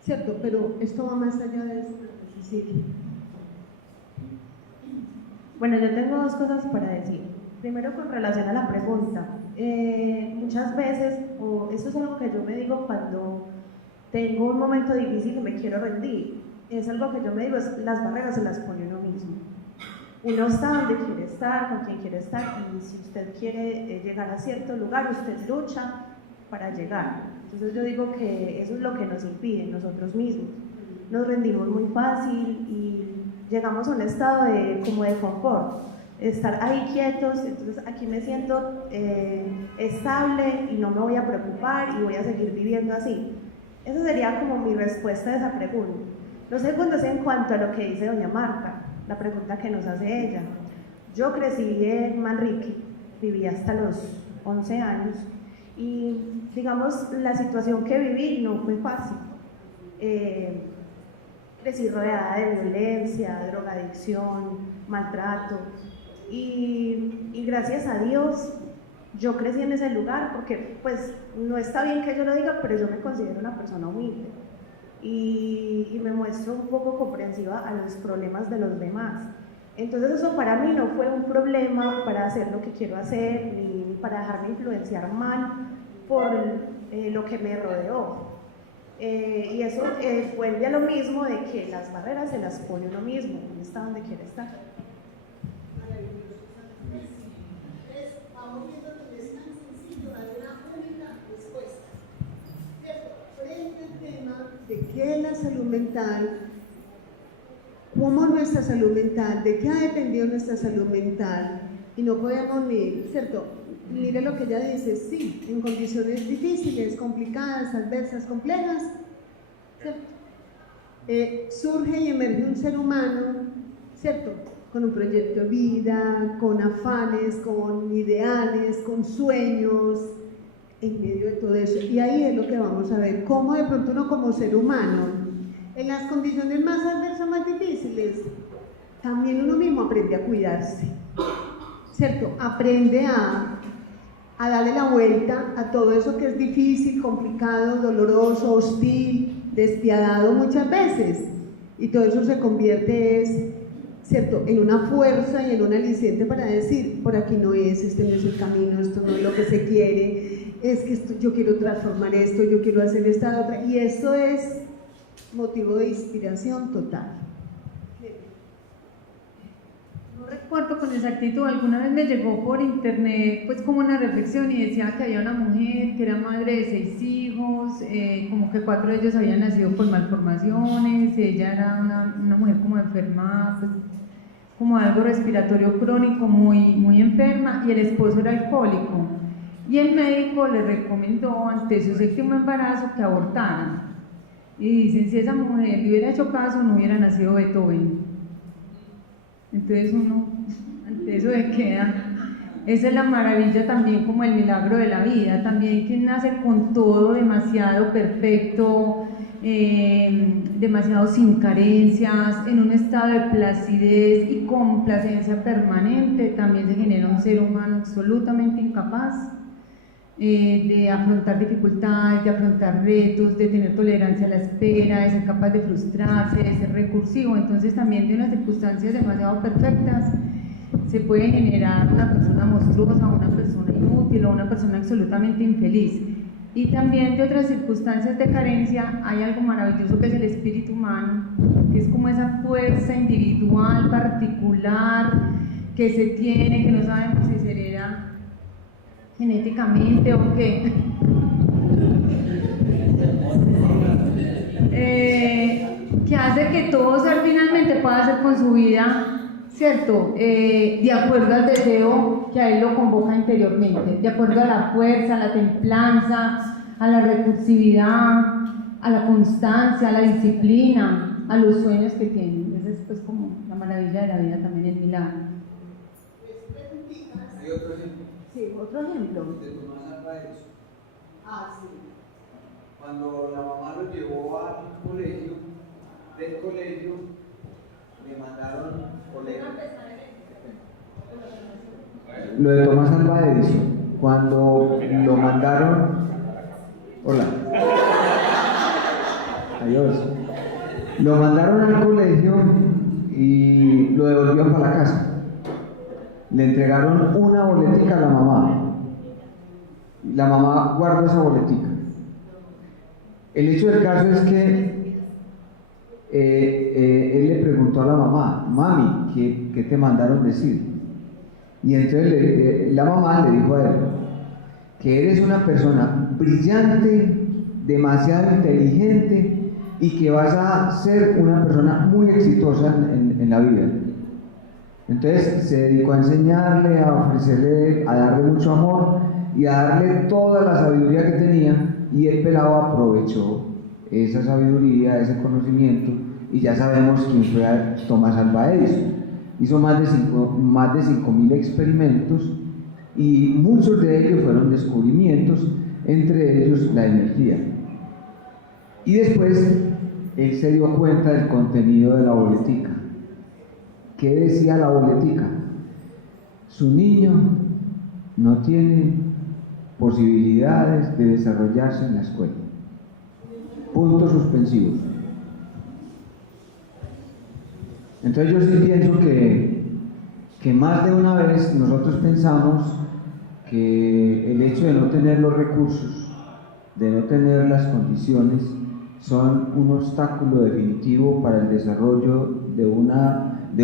¿cierto? Pero esto va más allá de eso, Cecilia. Bueno, yo tengo dos cosas para decir. Primero, con relación a la pregunta. Muchas veces, o esto es algo que yo me digo cuando tengo un momento difícil y me quiero rendir, es algo que yo me digo, es las barreras se las pone uno mismo. Uno está donde quiere estar, con quien quiere estar, y si usted quiere llegar a cierto lugar, usted lucha para llegar. Entonces yo digo que eso es lo que nos impide, nosotros mismos. Nos rendimos muy fácil y llegamos a un estado como de confort, estar ahí quietos. Entonces aquí me siento estable y no me voy a preocupar y voy a seguir viviendo así. Esa sería como mi respuesta a esa pregunta. Lo segundo es en cuanto a lo que dice doña Marta, la pregunta que nos hace ella. Yo crecí en Manrique, viví hasta los 11 años y digamos la situación que viví no fue fácil. Crecí rodeada de violencia, drogadicción, maltrato y gracias a Dios yo crecí en ese lugar porque pues no está bien que yo lo diga, pero yo me considero una persona humilde y me muestro un poco comprensiva a los problemas de los demás. Entonces eso para mí no fue un problema para hacer lo que quiero hacer ni para dejarme influenciar mal por lo que me rodeó. Y eso vuelve a lo mismo de que las barreras se las pone uno mismo, uno está donde quiere estar. Vamos viendo que es tan sencillo, hay una única respuesta. ¿Cierto? Frente al tema de qué la salud mental, cómo nuestra salud mental, de qué ha dependido nuestra salud mental, y no podemos ni, ¿cierto? Mire lo que ella dice, sí, en condiciones difíciles, complicadas, adversas, complejas, ¿cierto? Surge y emerge un ser humano, ¿cierto? Con un proyecto de vida, con afanes, con ideales, con sueños, en medio de todo eso. Y ahí es lo que vamos a ver, cómo de pronto uno como ser humano, en las condiciones más adversas, más difíciles, también uno mismo aprende a cuidarse, ¿cierto? Aprende a darle la vuelta a todo eso que es difícil, complicado, doloroso, hostil, despiadado muchas veces. Y todo eso se convierte, ¿cierto?, en una fuerza y en un aliciente para decir, por aquí no es, este no es el camino, esto no es lo que se quiere, es que yo quiero transformar esto, yo quiero hacer esta otra. Y eso es motivo de inspiración total. No recuerdo con exactitud, alguna vez me llegó por internet pues como una reflexión y decía que había una mujer que era madre de 6 hijos, como que 4 de ellos habían nacido con malformaciones, ella era una mujer como enferma, pues, como algo respiratorio crónico, muy enferma, y el esposo era alcohólico, y el médico le recomendó ante su 7º embarazo que abortaran, y dicen, si esa mujer le hubiera hecho caso no hubiera nacido Beethoven. Entonces uno, ante eso de queda, esa es la maravilla también, como el milagro de la vida, también quien nace con todo demasiado perfecto, demasiado sin carencias, en un estado de placidez y complacencia permanente, también se genera un ser humano absolutamente incapaz de afrontar dificultades, de afrontar retos, de tener tolerancia a la espera, de ser capaz de frustrarse, de ser recursivo. Entonces también de unas circunstancias demasiado perfectas se puede generar una persona monstruosa, una persona inútil o una persona absolutamente infeliz. Y también de otras circunstancias de carencia hay algo maravilloso que es el espíritu humano, que es como esa fuerza individual, particular, que se tiene, que no sabemos si se hereda genéticamente o qué, que hace que todo ser finalmente pueda hacer con su vida, ¿cierto? De acuerdo al deseo que a él lo convoca interiormente, de acuerdo a la fuerza, a la templanza, a la recursividad, a la constancia, a la disciplina, a los sueños que tiene. Esa es pues como la maravilla de la vida, también el milagro. Hay otro ejemplo. Sí, otro ejemplo. De Tomás Alva Edison. Sí. Cuando la mamá lo llevó al colegio, del colegio le mandaron lo de Tomás Alva Edison, cuando lo mandaron, hola, adiós, lo mandaron al colegio y lo devolvieron para la casa. Le entregaron una boletica a la mamá. La mamá guardó esa boletica. El hecho del caso es que él le preguntó a la mamá, mami, ¿qué te mandaron decir? Y entonces la mamá le dijo a él que eres una persona brillante, demasiado inteligente y que vas a ser una persona muy exitosa en la vida. Entonces se dedicó a enseñarle, a ofrecerle, a darle mucho amor y a darle toda la sabiduría que tenía, y el pelado aprovechó esa sabiduría, ese conocimiento, y ya sabemos quién fue Tomás Alva Edison. Hizo más de 5.000 experimentos y muchos de ellos fueron descubrimientos, entre ellos la energía. Y después él se dio cuenta del contenido de la boletica. ¿Qué decía la boletica? Su niño no tiene posibilidades de desarrollarse en la escuela. Puntos suspensivos. Entonces yo sí pienso que más de una vez nosotros pensamos que el hecho de no tener los recursos de no tener las condiciones son un obstáculo definitivo para el desarrollo de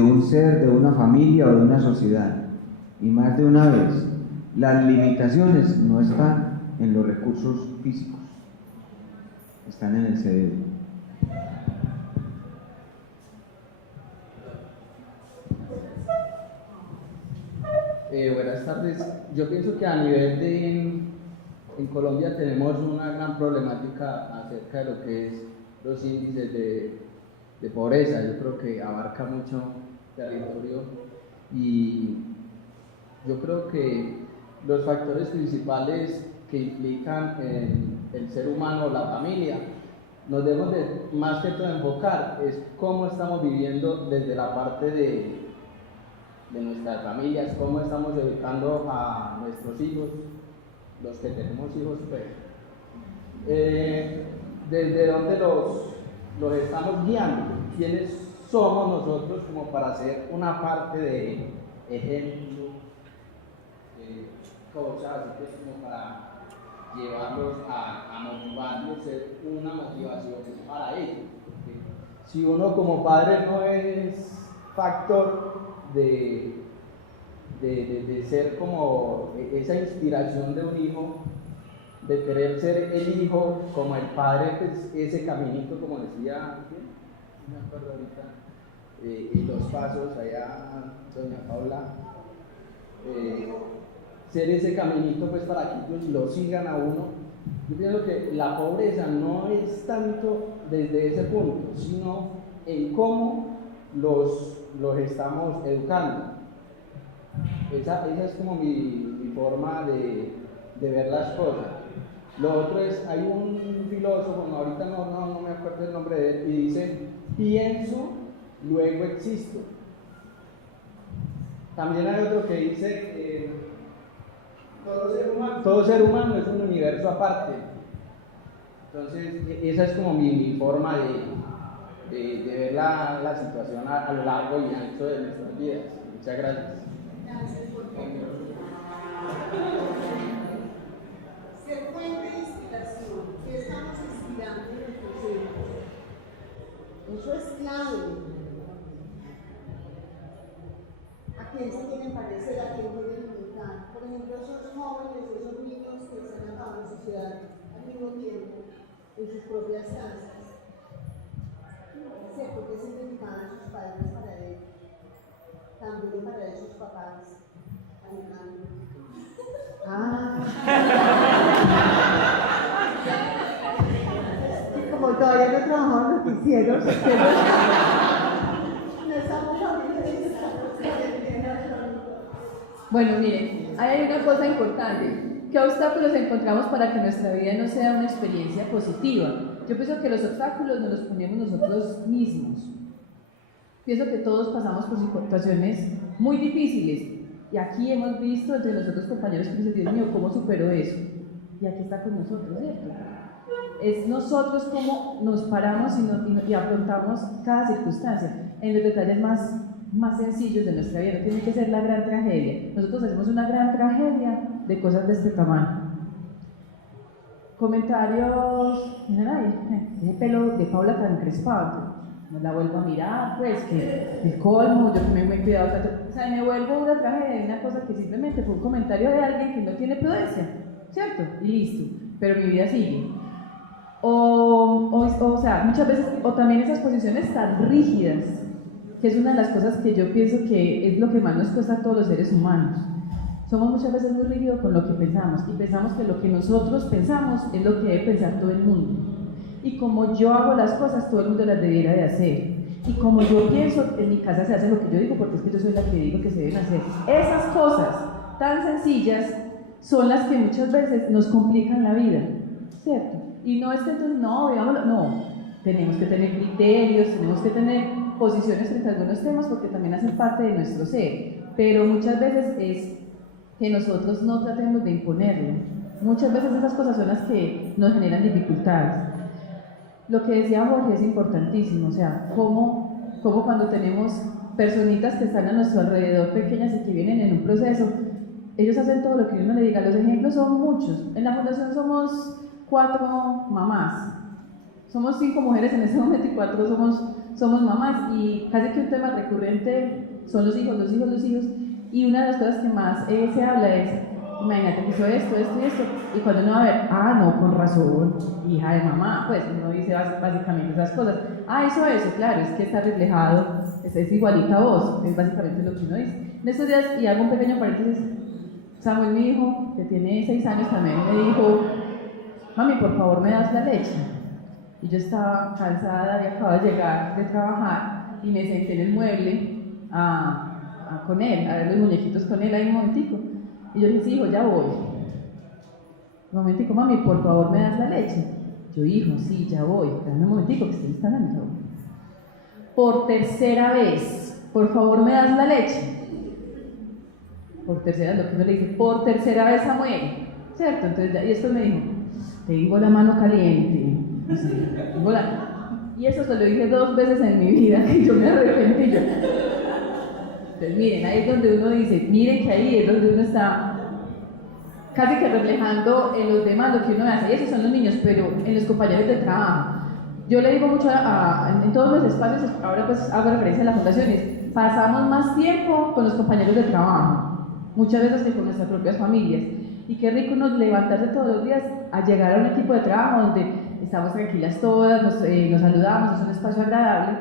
un ser, de una familia o de una sociedad. Y más de una vez, las limitaciones no están en los recursos físicos, están en el cerebro. Buenas tardes. Yo pienso que a nivel en Colombia tenemos una gran problemática acerca de lo que es los índices de pobreza. Yo creo que abarca mucho territorio y yo creo que los factores principales que implican el ser humano, la familia, nos debemos de, más que todo enfocar es cómo estamos viviendo desde la parte de nuestras familias, cómo estamos educando a nuestros hijos, los que tenemos hijos, pues, desde dónde los estamos guiando, quiénes somos nosotros como para ser una parte de ejemplo, cosas así que es como para llevarlos a motivarlos, ser una motivación para ellos. Porque si uno como padre no es factor de ser como esa inspiración de un hijo, de querer ser el hijo como el padre, pues ese caminito, como decía, no me acuerdo ahorita, y los pasos allá, doña Paula, ser ese caminito pues para que ellos lo sigan a uno. Yo pienso que la pobreza no es tanto desde ese punto, sino en cómo los estamos educando. Esa es como mi forma de ver las cosas. Lo otro es, hay un filósofo, ahorita no me acuerdo el nombre de él, y dice, pienso, luego existo. También hay otro que dice, todo ser humano es un universo aparte. Entonces, esa es como mi forma de ver la situación a lo largo y ancho de nuestras vidas. Muchas gracias. Gracias por ser fuente de inspiración. ¿Qué estamos inspirando en nuestros hijos? Eso es clave. ¿A quién se quieren parecer? ¿A quién quieren imitar? Por ejemplo, esos jóvenes, esos niños que están acá en la sociedad al mismo tiempo, en sus propias casas. ¿Cierto? ¿Qué significaban sus padres para él? También para sus papás. Como todavía no trabajamos en noticieros, no estamos familiarizados. Bueno, miren, hay una cosa importante. ¿Qué obstáculos encontramos para que nuestra vida no sea una experiencia positiva? Yo pienso que los obstáculos nos los ponemos nosotros mismos. Pienso que todos pasamos por situaciones muy difíciles y aquí hemos visto entre nosotros compañeros que dicen, Dios mío, ¿cómo superó eso? Y aquí está con nosotros, ¿cierto? Es nosotros cómo nos paramos y afrontamos cada circunstancia en los detalles más sencillos de nuestra vida. No tiene que ser la gran tragedia. Nosotros hacemos una gran tragedia de cosas de este tamaño. Comentarios, ese pelo de Paula tan encrespado, no la vuelvo a mirar, pues que el colmo, yo me he cuidado tanto, o sea, me vuelvo una tragedia, una cosa que simplemente fue un comentario de alguien que no tiene prudencia, ¿cierto? Y listo, pero mi vida sigue. O sea, muchas veces, o también esas posiciones tan rígidas, que es una de las cosas que yo pienso que es lo que más nos cuesta a todos los seres humanos. Somos muchas veces muy rígidos con lo que pensamos y pensamos que lo que nosotros pensamos es lo que debe pensar todo el mundo. Y como yo hago las cosas, todo el mundo las debiera de hacer. Y como yo pienso, en mi casa se hace lo que yo digo porque es que yo soy la que digo que se deben hacer. Esas cosas tan sencillas son las que muchas veces nos complican la vida, ¿cierto? Y no es que entonces, no, veámoslo, no. Tenemos que tener criterios, tenemos que tener posiciones frente a algunos temas porque también hacen parte de nuestro ser. Pero muchas veces es que nosotros no tratemos de imponerlo. Muchas veces esas cosas son las que nos generan dificultades. Lo que decía Jorge es importantísimo, o sea, cómo cuando tenemos personitas que están a nuestro alrededor, pequeñas y que vienen en un proceso, ellos hacen todo lo que uno le diga. Los ejemplos son muchos. En la fundación somos 4 mamás. Somos 5 mujeres en ese momento y 4 somos mamás, y casi que un tema recurrente son los hijos. Y una de las cosas que más se habla es, imagínate que hizo esto, y cuando uno va a ver, no, con razón, hija de mamá, pues uno dice básicamente esas cosas. Hizo eso, claro, es que está reflejado, es igualita a vos, es básicamente lo que uno dice. En estos días, y hago un pequeño paréntesis, Samuel, mi hijo, que tiene 6 años, también me dijo, mami, por favor, ¿me das la leche? Y yo estaba cansada, había acabado de llegar de trabajar, y me senté en el mueble con él, a ver los muñequitos con él ahí un momentico. Y yo le dije, hijo, ya voy. Un momentico, mami, por favor, ¿me das la leche? Yo, hijo, sí, ya voy. Dame un momentico, que se me está dando. Por tercera vez, por favor, ¿me das la leche? Por tercera vez, lo que uno le dice, por tercera vez, Samuel. ¿Cierto? Entonces, y esto me dijo, tengo la mano caliente. No sé, y eso se lo dije 2 veces en mi vida, y yo me arrepentí. Entonces, miren, ahí es donde uno dice, miren que ahí es donde uno está casi que reflejando en los demás lo que uno hace, y esos son los niños, pero en los compañeros de trabajo. Yo le digo mucho en todos los espacios, ahora pues hago referencia a las fundaciones, pasamos más tiempo con los compañeros de trabajo, muchas veces que con nuestras propias familias, y qué rico nos levantarse todos los días a llegar a un equipo de trabajo donde estamos tranquilas todas, nos saludamos, es un espacio agradable,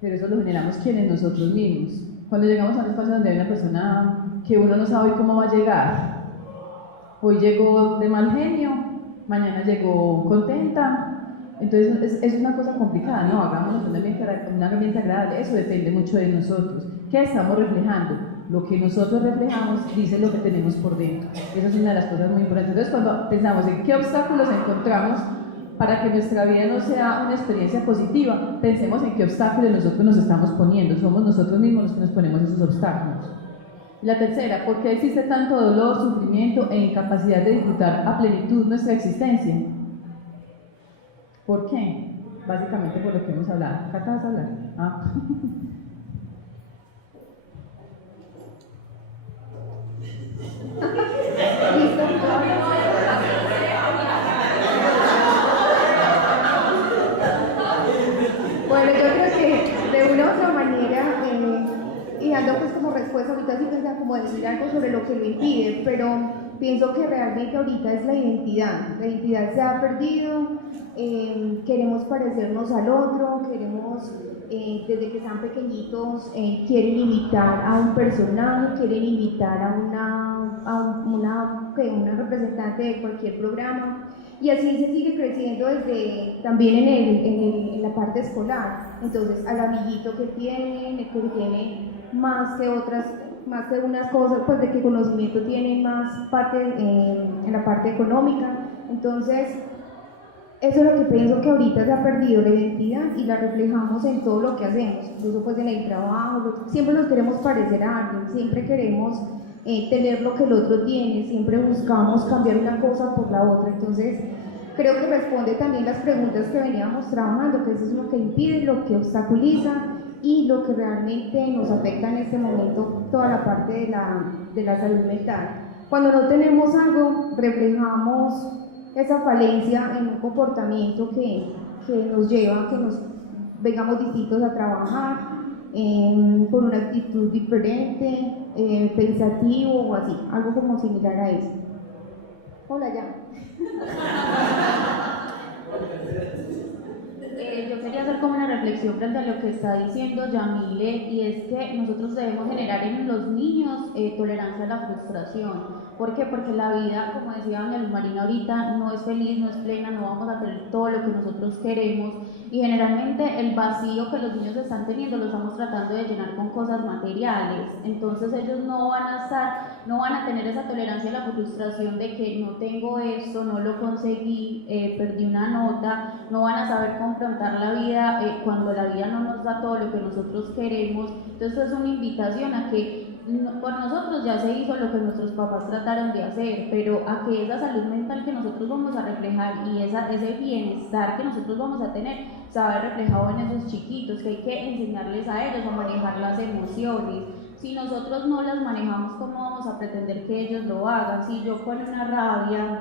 pero eso lo generamos quienes, nosotros mismos. Cuando llegamos a un espacio donde hay una persona que uno no sabe cómo va a llegar, hoy llegó de mal genio, mañana llegó contenta, entonces es una cosa complicada, ¿no? Hagámonos un ambiente agradable, eso depende mucho de nosotros. ¿Qué estamos reflejando? Lo que nosotros reflejamos dice lo que tenemos por dentro. Esa es una de las cosas muy importantes. Entonces, cuando pensamos en qué obstáculos encontramos para que nuestra vida no sea una experiencia positiva, pensemos en qué obstáculos nosotros nos estamos poniendo. Somos nosotros mismos los que nos ponemos esos obstáculos. La tercera, ¿por qué existe tanto dolor, sufrimiento e incapacidad de disfrutar a plenitud nuestra existencia? ¿Por qué? Básicamente por lo que hemos hablado. ¿Acá vas a hablar? Bueno, yo creo que de una u otra manera, y dando pues como respuesta, ahorita sí pensaba como decir algo sobre lo que lo impide, pero pienso que realmente ahorita es la identidad se ha perdido, queremos parecernos al otro, queremos, desde que están pequeñitos, quieren imitar a un personaje, quieren imitar a una representante de cualquier programa, y así se sigue creciendo también en la parte escolar. Entonces, al amiguito que tiene más que unas cosas, pues de que conocimiento tiene más parte en la parte económica. Entonces, eso es lo que pienso que ahorita se ha perdido, la identidad, y la reflejamos en todo lo que hacemos, incluso pues en el trabajo, siempre nos queremos parecer a alguien, siempre queremos tener lo que el otro tiene, siempre buscamos cambiar una cosa por la otra. Entonces, creo que responde también las preguntas que veníamos trabajando, que eso es lo que impide, lo que obstaculiza y lo que realmente nos afecta en este momento, toda la parte de la salud mental. Cuando no tenemos algo, reflejamos esa falencia en un comportamiento que nos lleva a que nos vengamos distintos a trabajar, con una actitud diferente, pensativo o así, algo como similar a eso. Hola, ya. Yo quería hacer como una reflexión frente a lo que está diciendo Yamile, y es que nosotros debemos generar en los niños tolerancia a la frustración. ¿Por qué? Porque la vida, como decía doña Luz Marina ahorita, no es feliz, no es plena, no vamos a tener todo lo que nosotros queremos, y generalmente el vacío que los niños están teniendo lo estamos tratando de llenar con cosas materiales. Entonces ellos no van a tener esa tolerancia a la frustración de que no tengo esto, no lo conseguí, perdí una nota, no van a saber confrontar la vida cuando la vida no nos da todo lo que nosotros queremos. Entonces es una invitación a que por nosotros ya se hizo lo que nuestros papás trataron de hacer, pero a que esa salud mental que nosotros vamos a reflejar y ese bienestar que nosotros vamos a tener se va a ver reflejado en esos chiquitos, que hay que enseñarles a ellos a manejar las emociones. Si nosotros no las manejamos, ¿cómo vamos a pretender que ellos lo hagan? Si yo con una rabia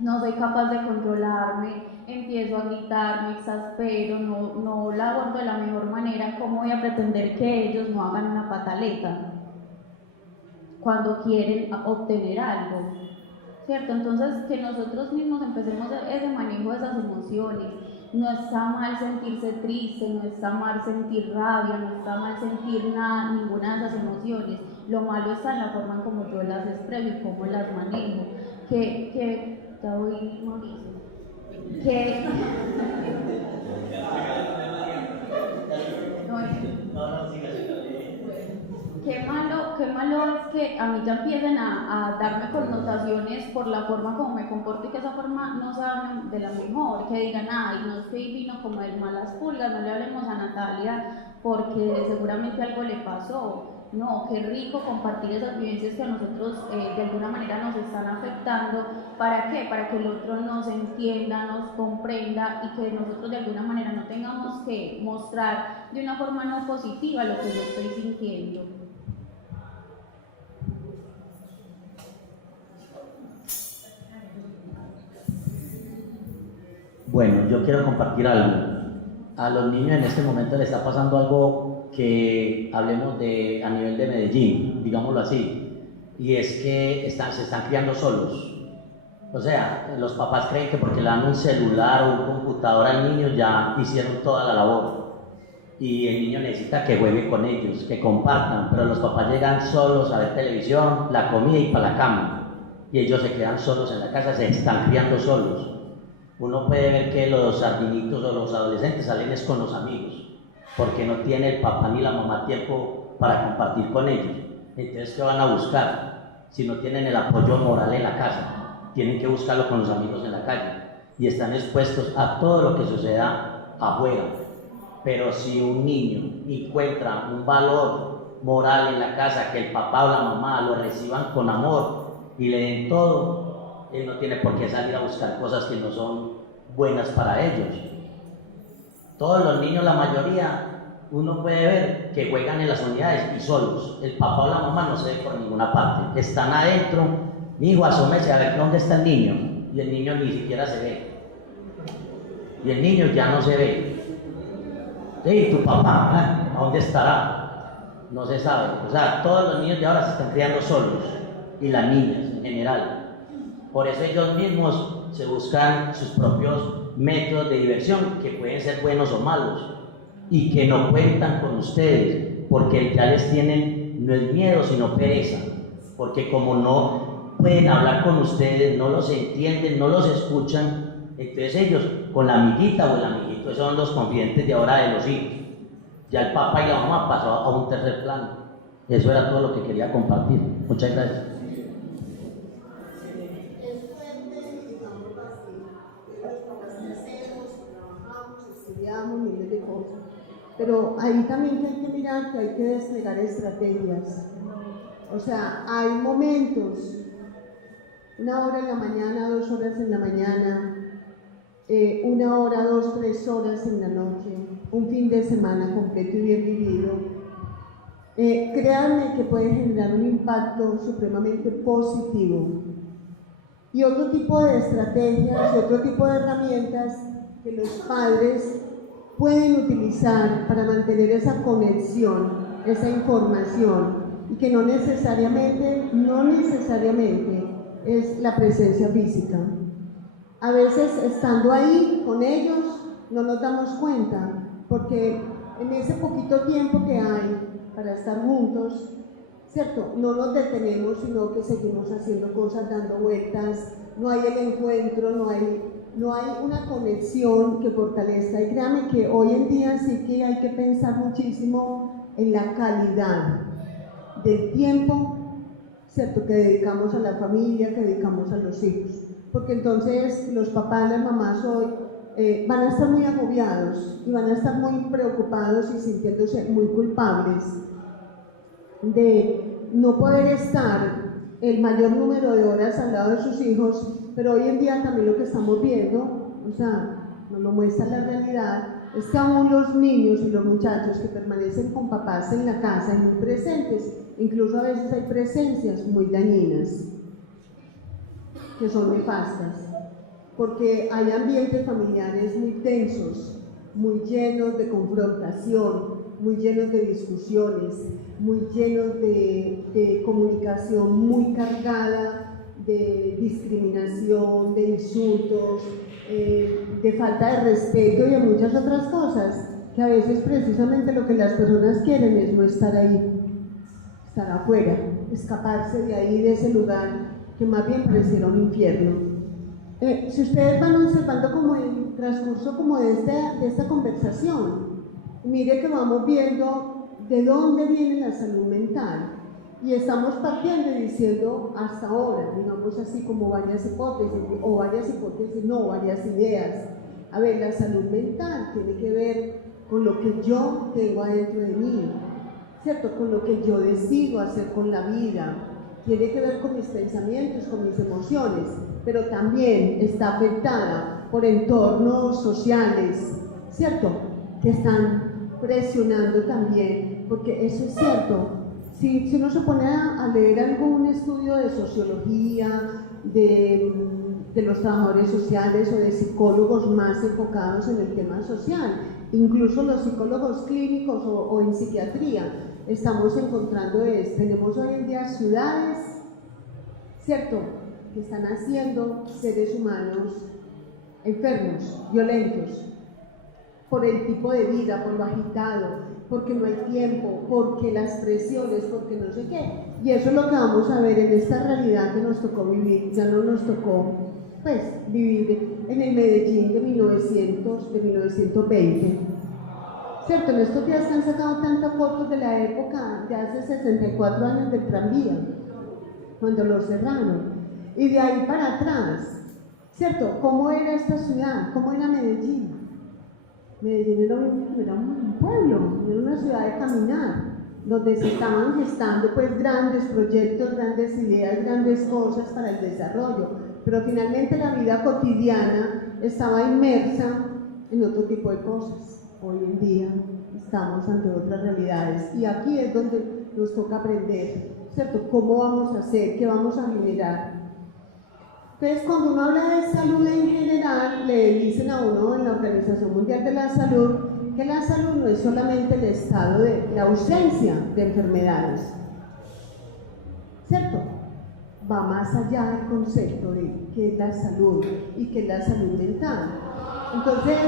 no soy capaz de controlarme, empiezo a gritar, me exaspero, no la abordo de la mejor manera, ¿cómo voy a pretender que ellos no hagan una pataleta cuando quieren obtener algo? ¿Cierto? Entonces, que nosotros mismos empecemos ese manejo de esas emociones. No está mal sentirse triste, no está mal sentir rabia, no está mal sentir nada, ninguna de esas emociones. Lo malo está en la forma en cómo yo las expreso y cómo las manejo. Ya voy, Mauricio. Qué malo es que a mí ya empiecen a darme connotaciones por la forma como me comporto y que esa forma no sea de la mejor, que digan, ay, no es que vino como de malas pulgas, no le hablemos a Natalia porque seguramente algo le pasó. No, qué rico compartir esas vivencias que a nosotros de alguna manera nos están afectando. ¿Para qué? Para que el otro nos entienda, nos comprenda y que nosotros de alguna manera no tengamos que mostrar de una forma no positiva lo que yo estoy sintiendo. Bueno, yo quiero compartir algo. A los niños en este momento les está pasando algo que hablemos a nivel de Medellín, digámoslo así, y es que se están criando solos. O sea, los papás creen que porque le dan un celular o un computador al niño ya hicieron toda la labor. Y el niño necesita que juegue con ellos, que compartan, pero los papás llegan solos a ver televisión, la comida y para la cama. Y ellos se quedan solos en la casa, se están criando solos. Uno puede ver que los sardinitos o los adolescentes salen es con los amigos, porque no tiene el papá ni la mamá tiempo para compartir con ellos. Entonces, ¿qué van a buscar? Si no tienen el apoyo moral en la casa, tienen que buscarlo con los amigos en la calle y están expuestos a todo lo que suceda afuera. Pero si un niño encuentra un valor moral en la casa, que el papá o la mamá lo reciban con amor y le den todo, él no tiene por qué salir a buscar cosas que no son buenas para ellos. Todos los niños, la mayoría, uno puede ver que juegan en las unidades y solos. El papá o la mamá no se ve por ninguna parte. Están adentro, hijo, asómese a ver dónde está el niño. Y el niño ni siquiera se ve. Y el niño ya no se ve. ¿Y tu papá? ¿A dónde estará? No se sabe. O sea, todos los niños de ahora se están criando solos. Y las niñas en general. Por eso ellos mismos se buscan sus propios métodos de diversión, que pueden ser buenos o malos, y que no cuentan con ustedes, porque ya les tienen, no es miedo, sino pereza, porque como no pueden hablar con ustedes, no los entienden, no los escuchan, entonces ellos, con la amiguita o el amiguito, esos son los confidentes de ahora de los hijos. Ya el papá y la mamá pasó a un tercer plano. Eso era todo lo que quería compartir. Muchas gracias. Miles de cosas, pero ahí también hay que mirar que hay que desplegar estrategias. O sea, hay momentos, 1 hora en la mañana, 2 horas en la mañana, 1 hora, 2, 3 horas en la noche, un fin de semana completo y bien vivido. Créanme que puede generar un impacto supremamente positivo. Y otro tipo de estrategias y otro tipo de herramientas que los padres pueden utilizar para mantener esa conexión, esa información, y que no necesariamente es la presencia física. A veces estando ahí con ellos no nos damos cuenta, porque en ese poquito tiempo que hay para estar juntos, ¿cierto? No nos detenemos, sino que seguimos haciendo cosas, dando vueltas, no hay el encuentro, no hay una conexión que fortalezca. Y créanme que hoy en día sí que hay que pensar muchísimo en la calidad del tiempo, ¿cierto?, que dedicamos a la familia, que dedicamos a los hijos. Porque entonces los papás, las mamás hoy van a estar muy agobiados y van a estar muy preocupados y sintiéndose muy culpables de no poder estar el mayor número de horas al lado de sus hijos. Pero hoy en día también lo que estamos viendo, o sea, nos lo muestra la realidad, es que aún los niños y los muchachos que permanecen con papás en la casa y muy presentes, incluso a veces hay presencias muy dañinas, que son nefastas. porque hay ambientes familiares muy tensos, muy llenos de confrontación, muy llenos de discusiones, muy llenos de comunicación muy cargada de discriminación, de insultos, de falta de respeto y de muchas otras cosas, que a veces precisamente lo que las personas quieren es no estar ahí, estar afuera, escaparse de ahí, de ese lugar que más bien pareciera un infierno. Si ustedes van observando como el transcurso como de esta conversación, mire que vamos viendo de dónde viene la salud mental y estamos partiendo y diciendo hasta ahora, digamos así como varias hipótesis, varias ideas. A ver, la salud mental tiene que ver con lo que yo tengo adentro de mí, ¿cierto? Con lo que yo decido hacer con la vida, tiene que ver con mis pensamientos, con mis emociones, pero también está afectada por entornos sociales, ¿cierto? Que están presionando también, porque eso es cierto. Si uno se pone a leer algún estudio de sociología, de los trabajadores sociales o de psicólogos más enfocados en el tema social, incluso los psicólogos clínicos o en psiquiatría, estamos encontrando tenemos hoy en día ciudades, ¿cierto?, que están haciendo seres humanos enfermos, violentos, por el tipo de vida, por lo agitado, porque no hay tiempo, porque las presiones, porque no sé qué. Y eso es lo que vamos a ver en esta realidad que nos tocó vivir, ya no nos tocó, pues, vivir en el Medellín de 1920. ¿Cierto? En estos días se han sacado tantas fotos de la época de hace 64 años del tranvía, cuando lo cerraron. Y de ahí para atrás, ¿cierto? ¿Cómo era esta ciudad? ¿Cómo era Medellín? Medellín era un pueblo, era una ciudad de caminar, donde se estaban gestando pues grandes proyectos, grandes ideas, grandes cosas para el desarrollo, pero finalmente la vida cotidiana estaba inmersa en otro tipo de cosas. Hoy en día estamos ante otras realidades y aquí es donde nos toca aprender, ¿cierto? ¿Cómo vamos a hacer? ¿Qué vamos a generar? Entonces, cuando uno habla de salud en general, le dicen a uno en la Organización Mundial de la Salud que la salud no es solamente el estado de la ausencia de enfermedades, ¿cierto? Va más allá del concepto de qué es la salud y qué es la salud mental. Entonces,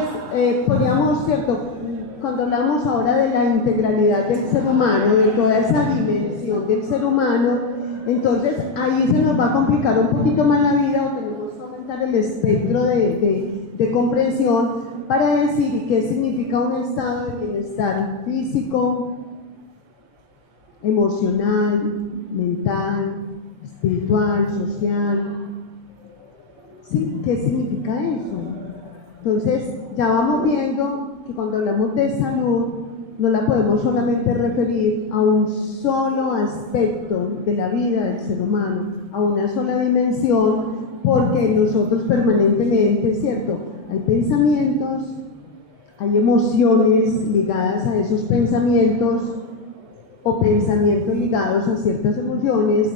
podríamos, ¿cierto?, cuando hablamos ahora de la integralidad del ser humano, de toda esa dimensión del ser humano, entonces ahí se nos va a complicar un poquito más la vida o tenemos que aumentar el espectro de comprensión para decir qué significa un estado de bienestar físico, emocional, mental, espiritual, social. ¿Sí? ¿Qué significa eso? Entonces ya vamos viendo que cuando hablamos de salud no la podemos solamente referir a un solo aspecto de la vida del ser humano, a una sola dimensión, porque nosotros permanentemente, ¿cierto?, hay pensamientos, hay emociones ligadas a esos pensamientos o pensamientos ligados a ciertas emociones,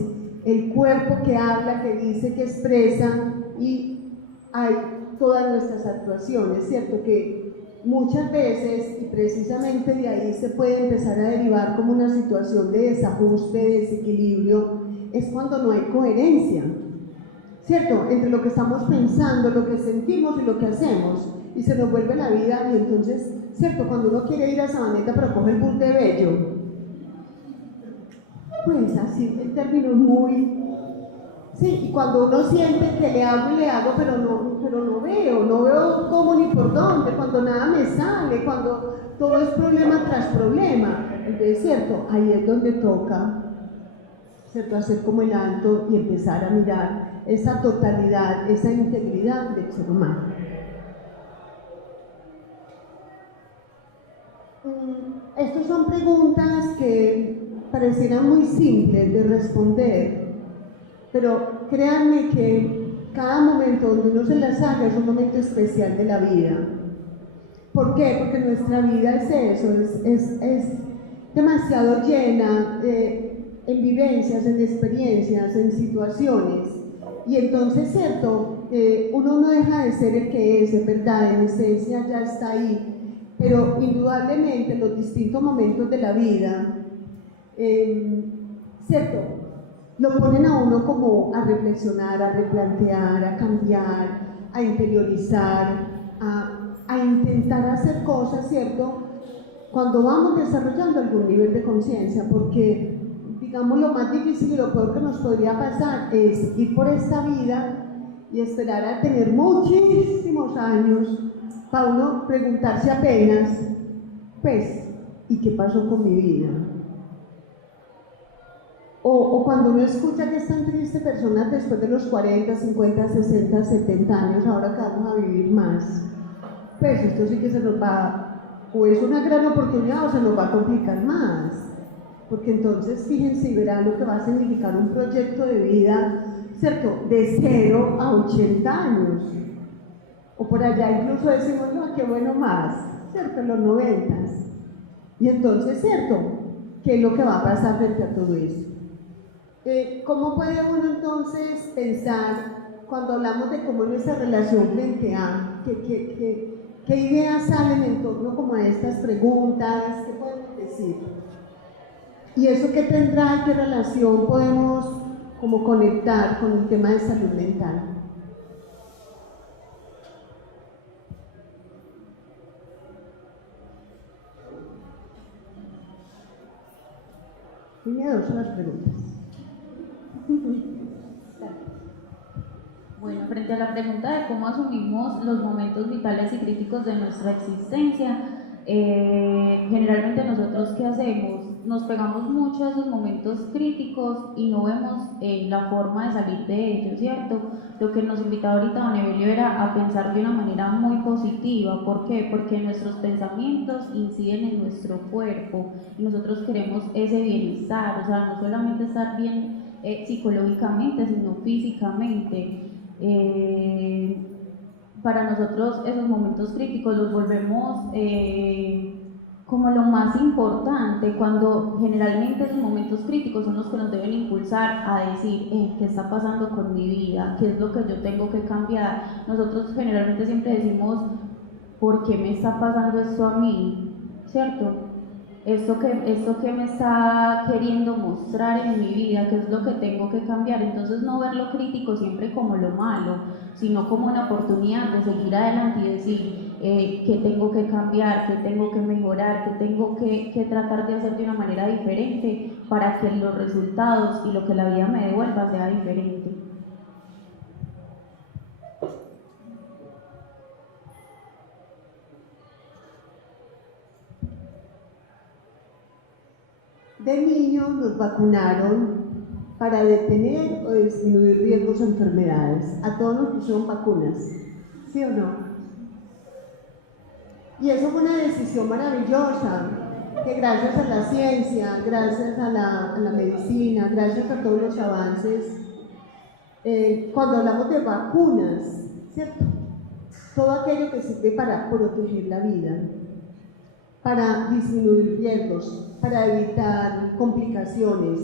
el cuerpo que habla, que dice, que expresa, y hay todas nuestras actuaciones, ¿cierto?, que muchas veces, y precisamente de ahí se puede empezar a derivar como una situación de desajuste, de desequilibrio, es cuando no hay coherencia, ¿cierto?, entre lo que estamos pensando, lo que sentimos y lo que hacemos, y se nos vuelve la vida, y entonces, ¿cierto?, cuando uno quiere ir a Sabaneta pero coge el bus de Bello, pues así, en términos muy... Sí, y cuando uno siente que le hago, pero no veo cómo ni por dónde, cuando nada me sale, cuando todo es problema tras problema, entonces, ¿cierto?, ahí es donde toca, ¿cierto?, hacer como el alto y empezar a mirar esa totalidad, esa integridad del ser humano. Estas son preguntas que parecieran muy simples de responder, pero créanme que cada momento donde uno se las haga es un momento especial de la vida. ¿Por qué? Porque nuestra vida es eso, es demasiado llena en vivencias, en experiencias, en situaciones. Y entonces, ¿cierto?, uno no deja de ser el que es verdad, en esencia ya está ahí, pero indudablemente en los distintos momentos de la vida, ¿cierto? Lo ponen a uno como a reflexionar, a replantear, a cambiar, a interiorizar, a intentar hacer cosas, ¿cierto? Cuando vamos desarrollando algún nivel de conciencia, porque, digamos, lo más difícil y lo peor que nos podría pasar es ir por esta vida y esperar a tener muchísimos años para uno preguntarse apenas, pues, ¿y qué pasó con mi vida? O cuando uno escucha que están tristes personas después de los 40, 50, 60, 70 años, ahora que vamos a vivir más, pues esto sí que se nos va, o es una gran oportunidad o se nos va a complicar más, porque entonces fíjense y verán lo que va a significar un proyecto de vida, ¿cierto?, de 0 a 80 años, o por allá incluso decimos, no, qué bueno más, ¿cierto?, en los 90. Y entonces, ¿cierto?, ¿qué es lo que va a pasar frente a todo eso? ¿Cómo puede uno entonces pensar, cuando hablamos de cómo es nuestra relación frente a, qué ideas salen en torno como a estas preguntas, qué podemos decir? ¿Y eso qué tendrá y qué relación podemos como conectar con el tema de salud mental? Qué miedosas las preguntas. Bueno, frente a la pregunta de cómo asumimos los momentos vitales y críticos de nuestra existencia, generalmente nosotros ¿qué hacemos? Nos pegamos mucho a esos momentos críticos y no vemos la forma de salir de ellos, ¿cierto? Lo que nos invitaba ahorita don Evelio era a pensar de una manera muy positiva. ¿Por qué? Porque nuestros pensamientos inciden en nuestro cuerpo y nosotros queremos ese bienestar, o sea, no solamente estar bien psicológicamente, sino físicamente. Para nosotros esos momentos críticos los volvemos como lo más importante, cuando generalmente esos momentos críticos son los que nos deben impulsar a decir qué está pasando con mi vida, qué es lo que yo tengo que cambiar. Nosotros generalmente siempre decimos, ¿por qué me está pasando esto a mí? ¿Cierto? Esto que me está queriendo mostrar en mi vida, qué es lo que tengo que cambiar. Entonces no ver lo crítico siempre como lo malo, sino como una oportunidad de seguir adelante y decir qué tengo que cambiar, qué tengo que mejorar, qué tengo que tratar de hacer de una manera diferente para que los resultados y lo que la vida me devuelva sea diferente. De niños nos vacunaron para detener o disminuir riesgos o enfermedades. A todos nos pusieron vacunas, ¿sí o no? Y eso fue una decisión maravillosa, que gracias a la ciencia, gracias a la medicina, gracias a todos los avances, cuando hablamos de vacunas, ¿cierto? Todo aquello que sirve para proteger la vida, para disminuir riesgos, para evitar complicaciones,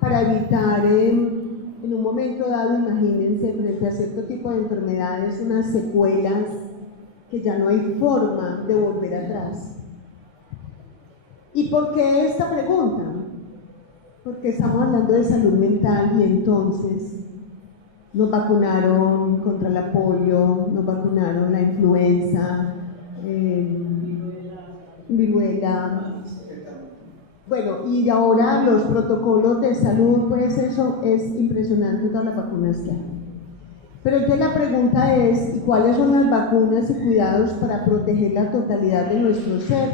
para evitar en un momento dado, imagínense, frente a cierto tipo de enfermedades, unas secuelas que ya no hay forma de volver atrás. ¿Y por qué esta pregunta? Porque estamos hablando de salud mental y entonces nos vacunaron contra la polio, nos vacunaron la influenza, viruela. Bueno, y ahora los protocolos de salud, pues eso es impresionante, todas las vacunas que hay. Pero entonces la pregunta es, ¿y cuáles son las vacunas y cuidados para proteger la totalidad de nuestro ser?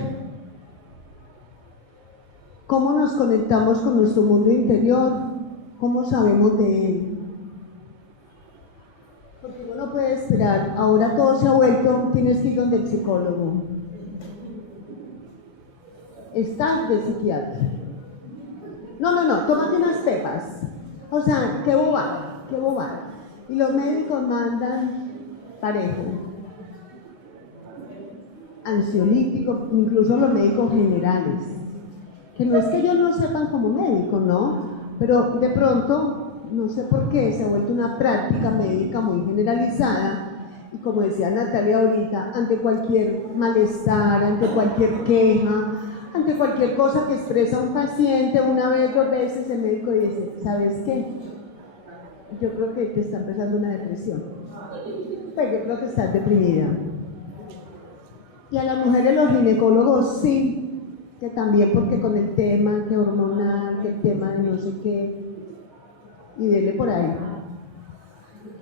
¿Cómo nos conectamos con nuestro mundo interior? ¿Cómo sabemos de él? Porque uno no puede esperar, ahora todo se ha vuelto, tienes que ir donde el psicólogo. Estás de psiquiatra. No, tómate unas pepas. O sea, qué bobada. Y los médicos mandan parejo. Ansiolítico, incluso los médicos generales. Que no es que ellos no sepan como médicos, ¿no? Pero de pronto no sé por qué, se ha vuelto una práctica médica muy generalizada. Y como decía Natalia ahorita, ante cualquier malestar, ante cualquier queja, ante cualquier cosa que expresa un paciente, una vez, 2 veces, el médico dice, ¿sabes qué? Yo creo que te está empezando una depresión. Pues yo creo que estás deprimida. Y a las mujeres los ginecólogos sí, que también porque con el tema que hormonal, que el tema de no sé qué, y dele por ahí.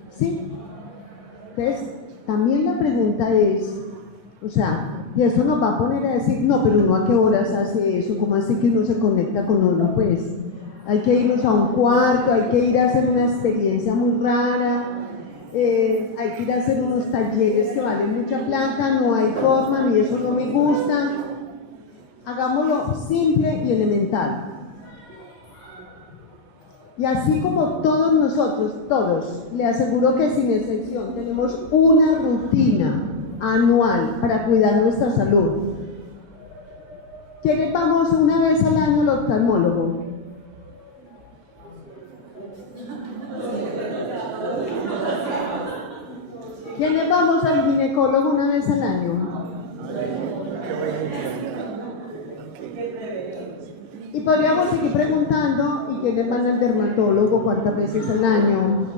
Sí. Entonces, también la pregunta es, o sea, y eso nos va a poner a decir, no, pero uno a qué horas hace eso, ¿cómo así que uno se conecta con uno? Pues hay que irnos a un cuarto, hay que ir a hacer una experiencia muy rara, hay que ir a hacer unos talleres que valen mucha plata, no hay forma, ni eso no me gusta. Hagámoslo simple y elemental. Y así como todos nosotros, todos, le aseguro que sin excepción, tenemos una rutina anual para cuidar nuestra salud. ¿Quiénes vamos una vez al año al oftalmólogo? ¿Quiénes vamos al ginecólogo una vez al año? Y podríamos seguir preguntando, ¿y quiénes van al dermatólogo cuántas veces al año?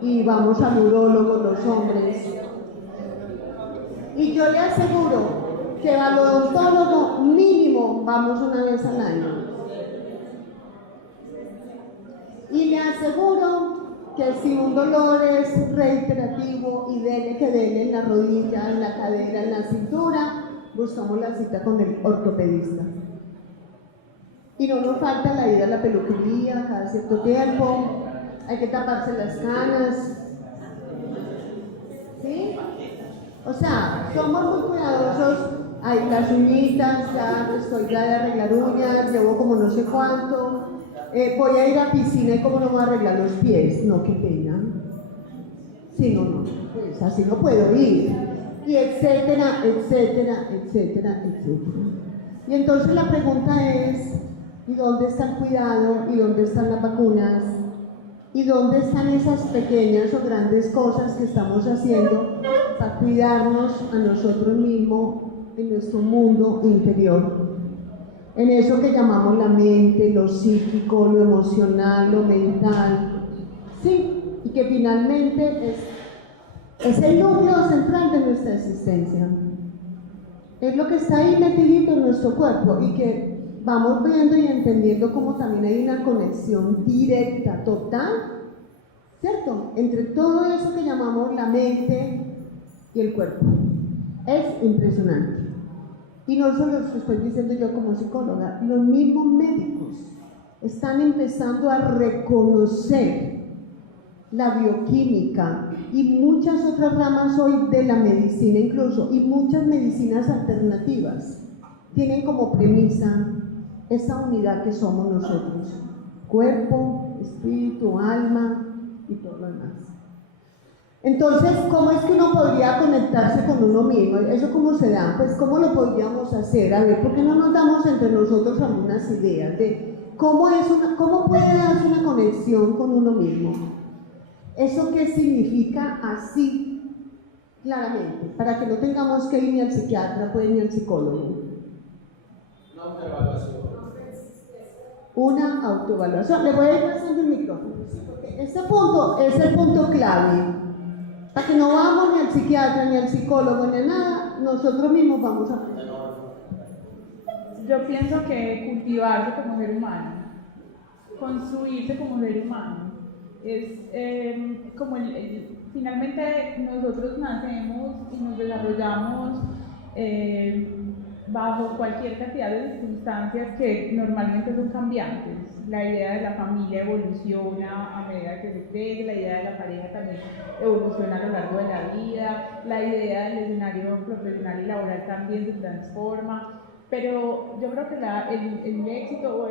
Y vamos al urólogo los hombres. Y yo le aseguro que al odontólogo mínimo vamos una vez al año. Y le aseguro que si un dolor es reiterativo y dele que dele en la rodilla, en la cadera, en la cintura, buscamos la cita con el ortopedista. Y no nos falta la ida a la peluquería cada cierto tiempo, hay que taparse las canas, ¿sí? O sea, somos muy cuidadosos, hay las uñitas, ya estoy ya de arreglar uñas, llevo como no sé cuánto, voy a ir a piscina y cómo no voy a arreglar los pies, no, qué pena, sí, no, pues así no puedo ir, y etcétera, etcétera, etcétera, etcétera. Y entonces la pregunta es, ¿y dónde está el cuidado? ¿Y dónde están las vacunas? ¿Y dónde están esas pequeñas o grandes cosas que estamos haciendo para cuidarnos a nosotros mismos en nuestro mundo interior? En eso que llamamos la mente, lo psíquico, lo emocional, lo mental. Sí, y que finalmente es el núcleo central de nuestra existencia. Es lo que está ahí metidito en nuestro cuerpo y que vamos viendo y entendiendo cómo también hay una conexión directa, total, ¿cierto?, entre todo eso que llamamos la mente y el cuerpo. Es impresionante. Y no solo lo estoy diciendo yo como psicóloga, los mismos médicos están empezando a reconocer la bioquímica y muchas otras ramas hoy de la medicina incluso, y muchas medicinas alternativas tienen como premisa esa unidad que somos nosotros, cuerpo, espíritu, alma y todo lo demás. Entonces, ¿cómo es que uno podría conectarse con uno mismo? ¿Eso cómo se da? Pues, ¿cómo lo podríamos hacer? A ver, ¿por qué no nos damos entre nosotros algunas ideas de cómo puede darse una conexión con uno mismo? ¿Eso qué significa así, claramente? Para que no tengamos que ir ni al psiquiatra, pues, ni al psicólogo. Una autoevaluación. Una autoevaluación. Le voy a ir pasando el micrófono, porque este punto es el punto clave. Para que no vamos ni al psiquiatra, ni al psicólogo, ni a nada, nosotros mismos vamos a aprender. Yo pienso que cultivarse como ser humano, construirse como ser humano, es como finalmente nosotros nacemos y nos desarrollamos bajo cualquier cantidad de circunstancias que normalmente son cambiantes. La idea de la familia evoluciona a medida que se crece, la idea de la pareja también evoluciona a lo largo de la vida, la idea del escenario profesional y laboral también se transforma, pero yo creo que el éxito, o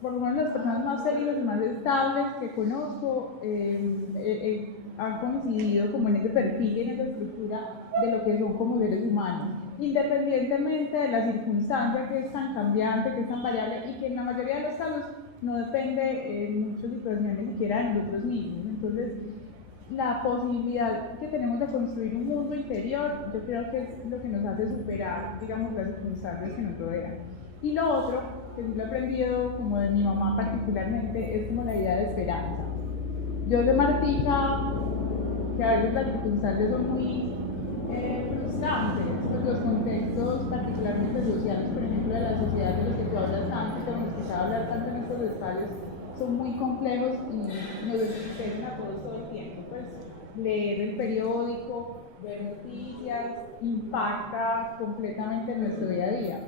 por lo menos las personas más felices y más estables que conozco, han coincidido como en ese perfil, en esa estructura de lo que son como seres humanos, independientemente de la circunstancia que es tan cambiante, que es tan variable y que en la mayoría de los casos no depende en muchas situaciones ni siquiera de nosotros mismos. Entonces, la posibilidad que tenemos de construir un mundo interior, yo creo que es lo que nos hace superar, digamos, las circunstancias que nos rodean. Y lo otro, que sí lo he aprendido como de mi mamá particularmente, es como la idea de esperanza. Yo soy Martica, que a veces las circunstancias son muy frustrantes, pues los contextos particularmente sociales, por ejemplo, de la sociedad de los que tú hablas tanto, y que hemos escuchado hablar tanto en estos espacios, son muy complejos y nos existen a todos todo el tiempo. Pues leer el periódico, ver noticias, impacta completamente nuestro día a día.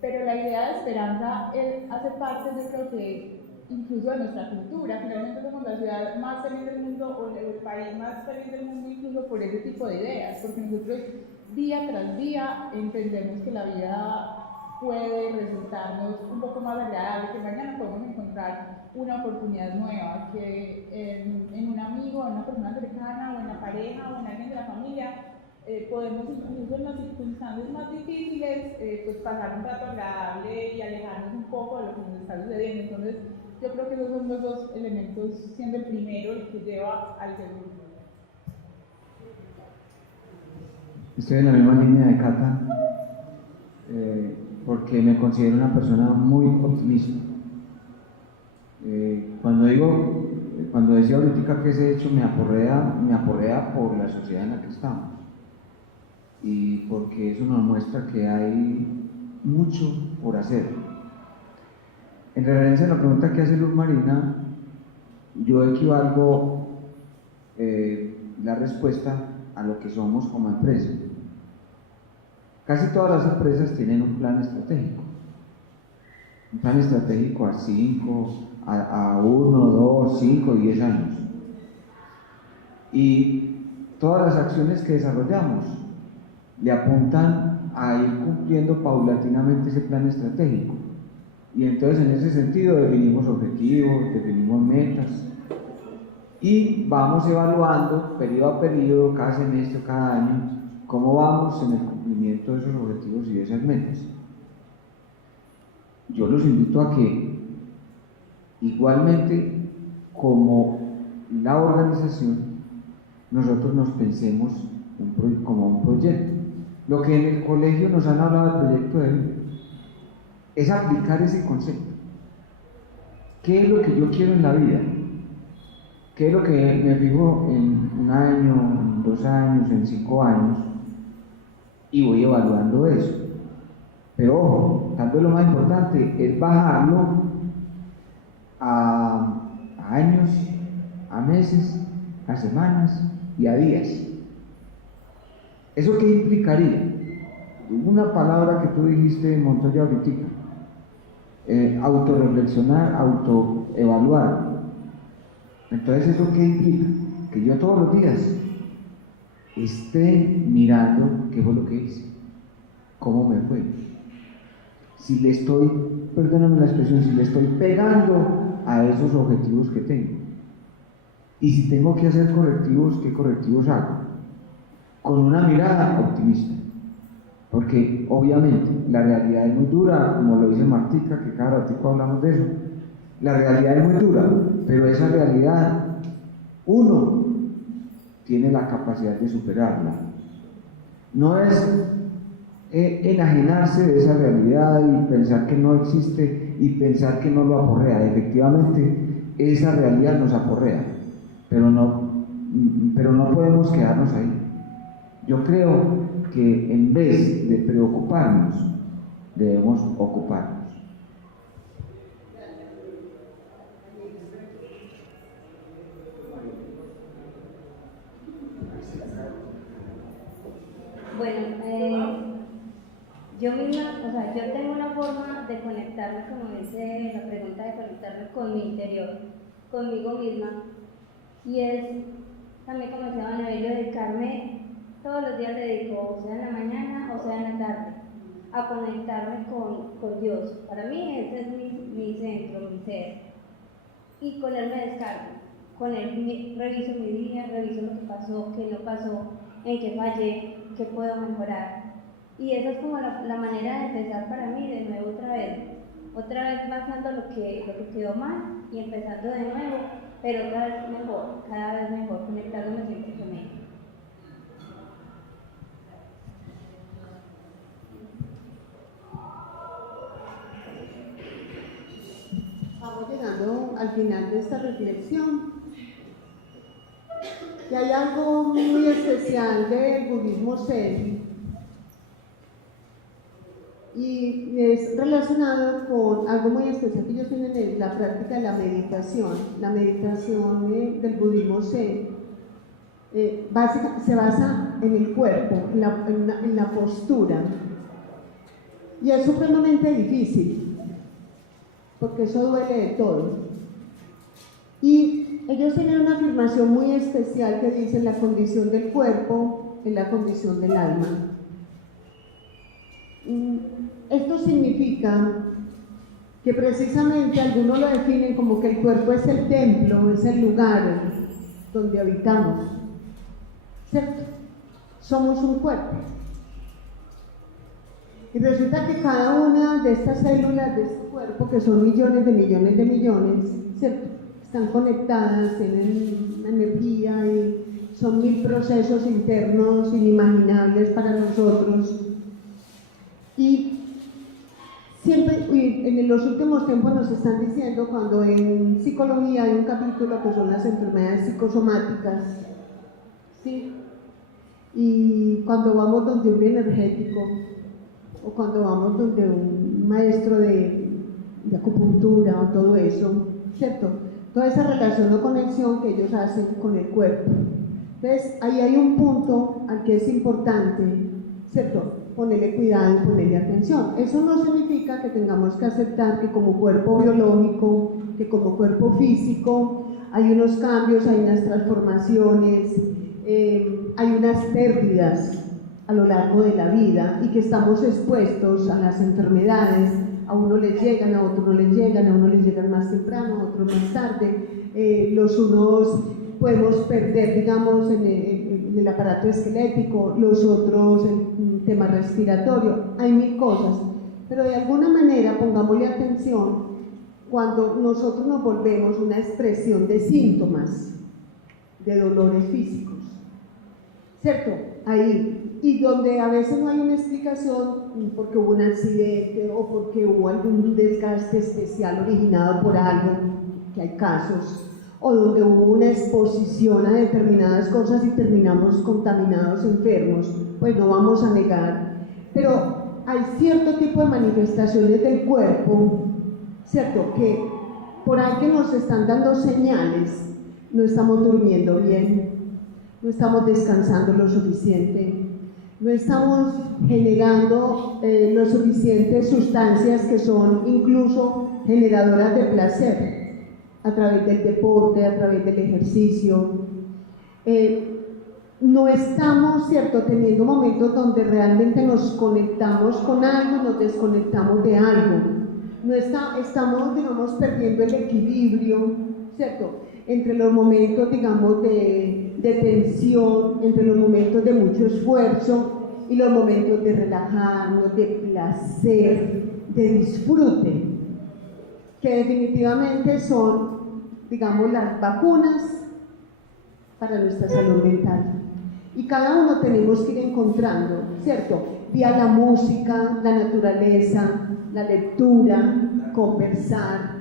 Pero la idea de esperanza hace parte, yo creo que incluso de nuestra cultura. Finalmente somos la ciudad más feliz del mundo o el país más feliz del mundo incluso por ese tipo de ideas, porque nosotros día tras día entendemos que la vida puede resultarnos un poco más agradable, que mañana podemos encontrar una oportunidad nueva, que en un amigo, en una persona cercana, o en la pareja, o en alguien de la familia, podemos incluso en las circunstancias más difíciles pues pasar un rato agradable y alejarnos un poco de lo que nos está sucediendo. Entonces, yo creo que esos son los dos elementos, siendo el primero el que lleva al segundo. Estoy en la misma línea de Cata, porque me considero una persona muy optimista. Cuando decía ahorita que ese hecho me aporrea por la sociedad en la que estamos, y porque eso nos muestra que hay mucho por hacer. En referencia a la pregunta que hace Luz Marina, yo equivalgo la respuesta a lo que somos como empresa. Casi todas las empresas tienen un plan estratégico. Un plan estratégico a 5, a 1, 2, 5, 10 años. Y todas las acciones que desarrollamos le apuntan a ir cumpliendo paulatinamente ese plan estratégico. Y entonces en ese sentido definimos objetivos, definimos metas y vamos evaluando periodo a periodo, cada semestre, cada año, cómo vamos en el cumplimiento de esos objetivos y de esas metas. Yo los invito a que igualmente como la organización nosotros nos pensemos como un proyecto. Lo que en el colegio nos han hablado del proyecto de vida es aplicar ese concepto. ¿Qué es lo que yo quiero en la vida? ¿Qué es lo que me fijo en 1 año, en 2 años, en 5 años? Y voy evaluando eso. Pero ojo, tal vez lo más importante es bajarlo a años, a meses, a semanas y a días. ¿Eso qué implicaría? Una palabra que tú dijiste, Montoya, ahorita, autorreflexionar, autoevaluar. Entonces, ¿eso qué implica? Que yo todos los días esté mirando qué fue lo que hice, cómo me fue. Si le estoy, perdóname la expresión, si le estoy pegando a esos objetivos que tengo. Y si tengo que hacer correctivos, ¿qué correctivos hago? Con una mirada optimista. Porque obviamente la realidad es muy dura, como lo dice Martica, que cada ratito hablamos de eso. La realidad es muy dura, pero esa realidad uno tiene la capacidad de superarla. No es enajenarse de esa realidad y pensar que no existe y pensar que no lo aporrea. Efectivamente, esa realidad nos aporrea, pero no podemos quedarnos ahí. Yo creo que en vez de preocuparnos, debemos ocuparnos. Bueno, yo misma, yo tengo una forma de conectarme, como dice la pregunta, de conectarme con mi interior, conmigo misma, y es también, como decía Don Evelio, dedicarme todos los días, le dedico, o sea en la mañana o sea en la tarde, a conectarme con Dios. Para mí ese es mi centro, mi ser, y con Él me descargo, con Él reviso mi día, reviso lo que pasó, qué no pasó, en qué fallé, qué puedo mejorar. Y esa es como la manera de empezar para mí de nuevo otra vez, otra vez marcando lo que quedó mal y empezando de nuevo, pero otra vez mejor, cada vez mejor, conectándome siempre con ella. Estamos llegando al final de esta reflexión. Y hay algo muy especial del budismo zen y es relacionado con algo muy especial que ellos tienen en la práctica de la meditación. La meditación del budismo zen se basa en el cuerpo, en la postura, y es supremamente difícil porque eso duele de todo. Y ellos tienen una afirmación muy especial que dice: la condición del cuerpo es la condición del alma. Esto significa que precisamente algunos lo definen como que el cuerpo es el templo, es el lugar donde habitamos, ¿cierto? Somos un cuerpo. Y resulta que cada una de estas células de este cuerpo, que son millones de millones de millones, ¿cierto?, están conectadas, tienen una energía y son 1000 procesos internos inimaginables para nosotros. Y siempre, en los últimos tiempos nos están diciendo, cuando en psicología hay un capítulo que son las enfermedades psicosomáticas, ¿sí? Y cuando vamos donde un energético, o cuando vamos donde un maestro de acupuntura o todo eso, ¿cierto? Toda esa relación o conexión que ellos hacen con el cuerpo. Entonces, ahí hay un punto al que es importante, ¿cierto?, ponerle cuidado y ponerle atención. Eso no significa que tengamos que aceptar que como cuerpo biológico, que como cuerpo físico, hay unos cambios, hay unas transformaciones, hay unas pérdidas a lo largo de la vida y que estamos expuestos a las enfermedades. A uno les llegan, a otro no les llegan, a uno les llegan más temprano, a otro más tarde. Los unos podemos perder, digamos, en el aparato esquelético, los otros en el tema respiratorio. Hay 1000 cosas, pero de alguna manera pongámosle atención cuando nosotros nos volvemos una expresión de síntomas, de dolores físicos, ¿cierto? Ahí. Y donde a veces no hay una explicación porque hubo un accidente o porque hubo algún desgaste especial originado por algo, que hay casos, o donde hubo una exposición a determinadas cosas y terminamos contaminados, enfermos, pues no vamos a negar. Pero hay cierto tipo de manifestaciones del cuerpo, ¿cierto?, que por ahí que nos están dando señales. No estamos durmiendo bien, no estamos descansando lo suficiente, no estamos generando lo suficientes sustancias que son incluso generadoras de placer a través del deporte, a través del ejercicio. No estamos, ¿cierto?, teniendo momentos donde realmente nos conectamos con algo, nos desconectamos de algo. No estamos, digamos, perdiendo el equilibrio, ¿cierto?, entre los momentos, digamos, de tensión, entre los momentos de mucho esfuerzo y los momentos de relajarnos, de placer, de disfrute, que definitivamente son, digamos, las vacunas para nuestra salud mental. Y cada uno tenemos que ir encontrando, ¿cierto?, vía la música, la naturaleza, la lectura, conversar,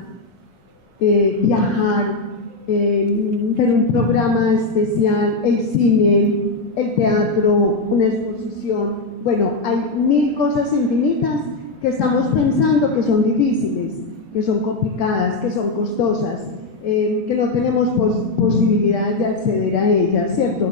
viajar, tener un programa especial, el cine, el teatro, una exposición. Bueno, hay 1000 cosas infinitas que estamos pensando que son difíciles, que son complicadas, que son costosas, que no tenemos posibilidad de acceder a ellas, ¿cierto?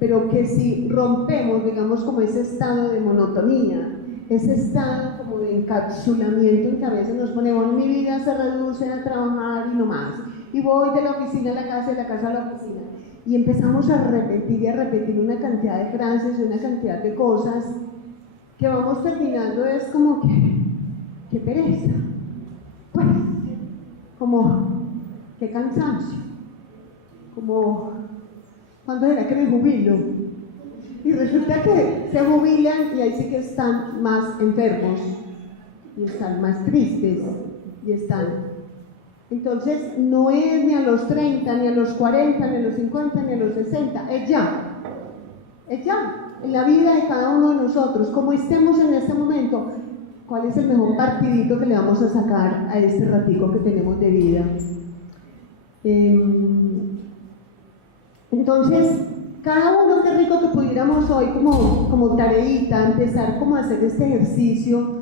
Pero que si rompemos, digamos, como ese estado de monotonía, ese estado como de encapsulamiento en que a veces nos ponemos, mi vida se reduce a trabajar y no más, y voy de la oficina a la casa, de la casa a la oficina, y empezamos a repetir y a repetir una cantidad de frases y una cantidad de cosas que vamos terminando, es como que, qué pereza, pues, como, qué cansancio, como, ¿cuándo será que me jubilo? Y resulta que se jubilan y ahí sí que están más enfermos y están más tristes y están. Entonces, no es ni a los 30, ni a los 40, ni a los 50, ni a los 60, es ya, en la vida de cada uno de nosotros, como estemos en este momento, cuál es el mejor partidito que le vamos a sacar a este ratico que tenemos de vida. Entonces, cada uno, qué rico que pudiéramos hoy como tareita empezar como a hacer este ejercicio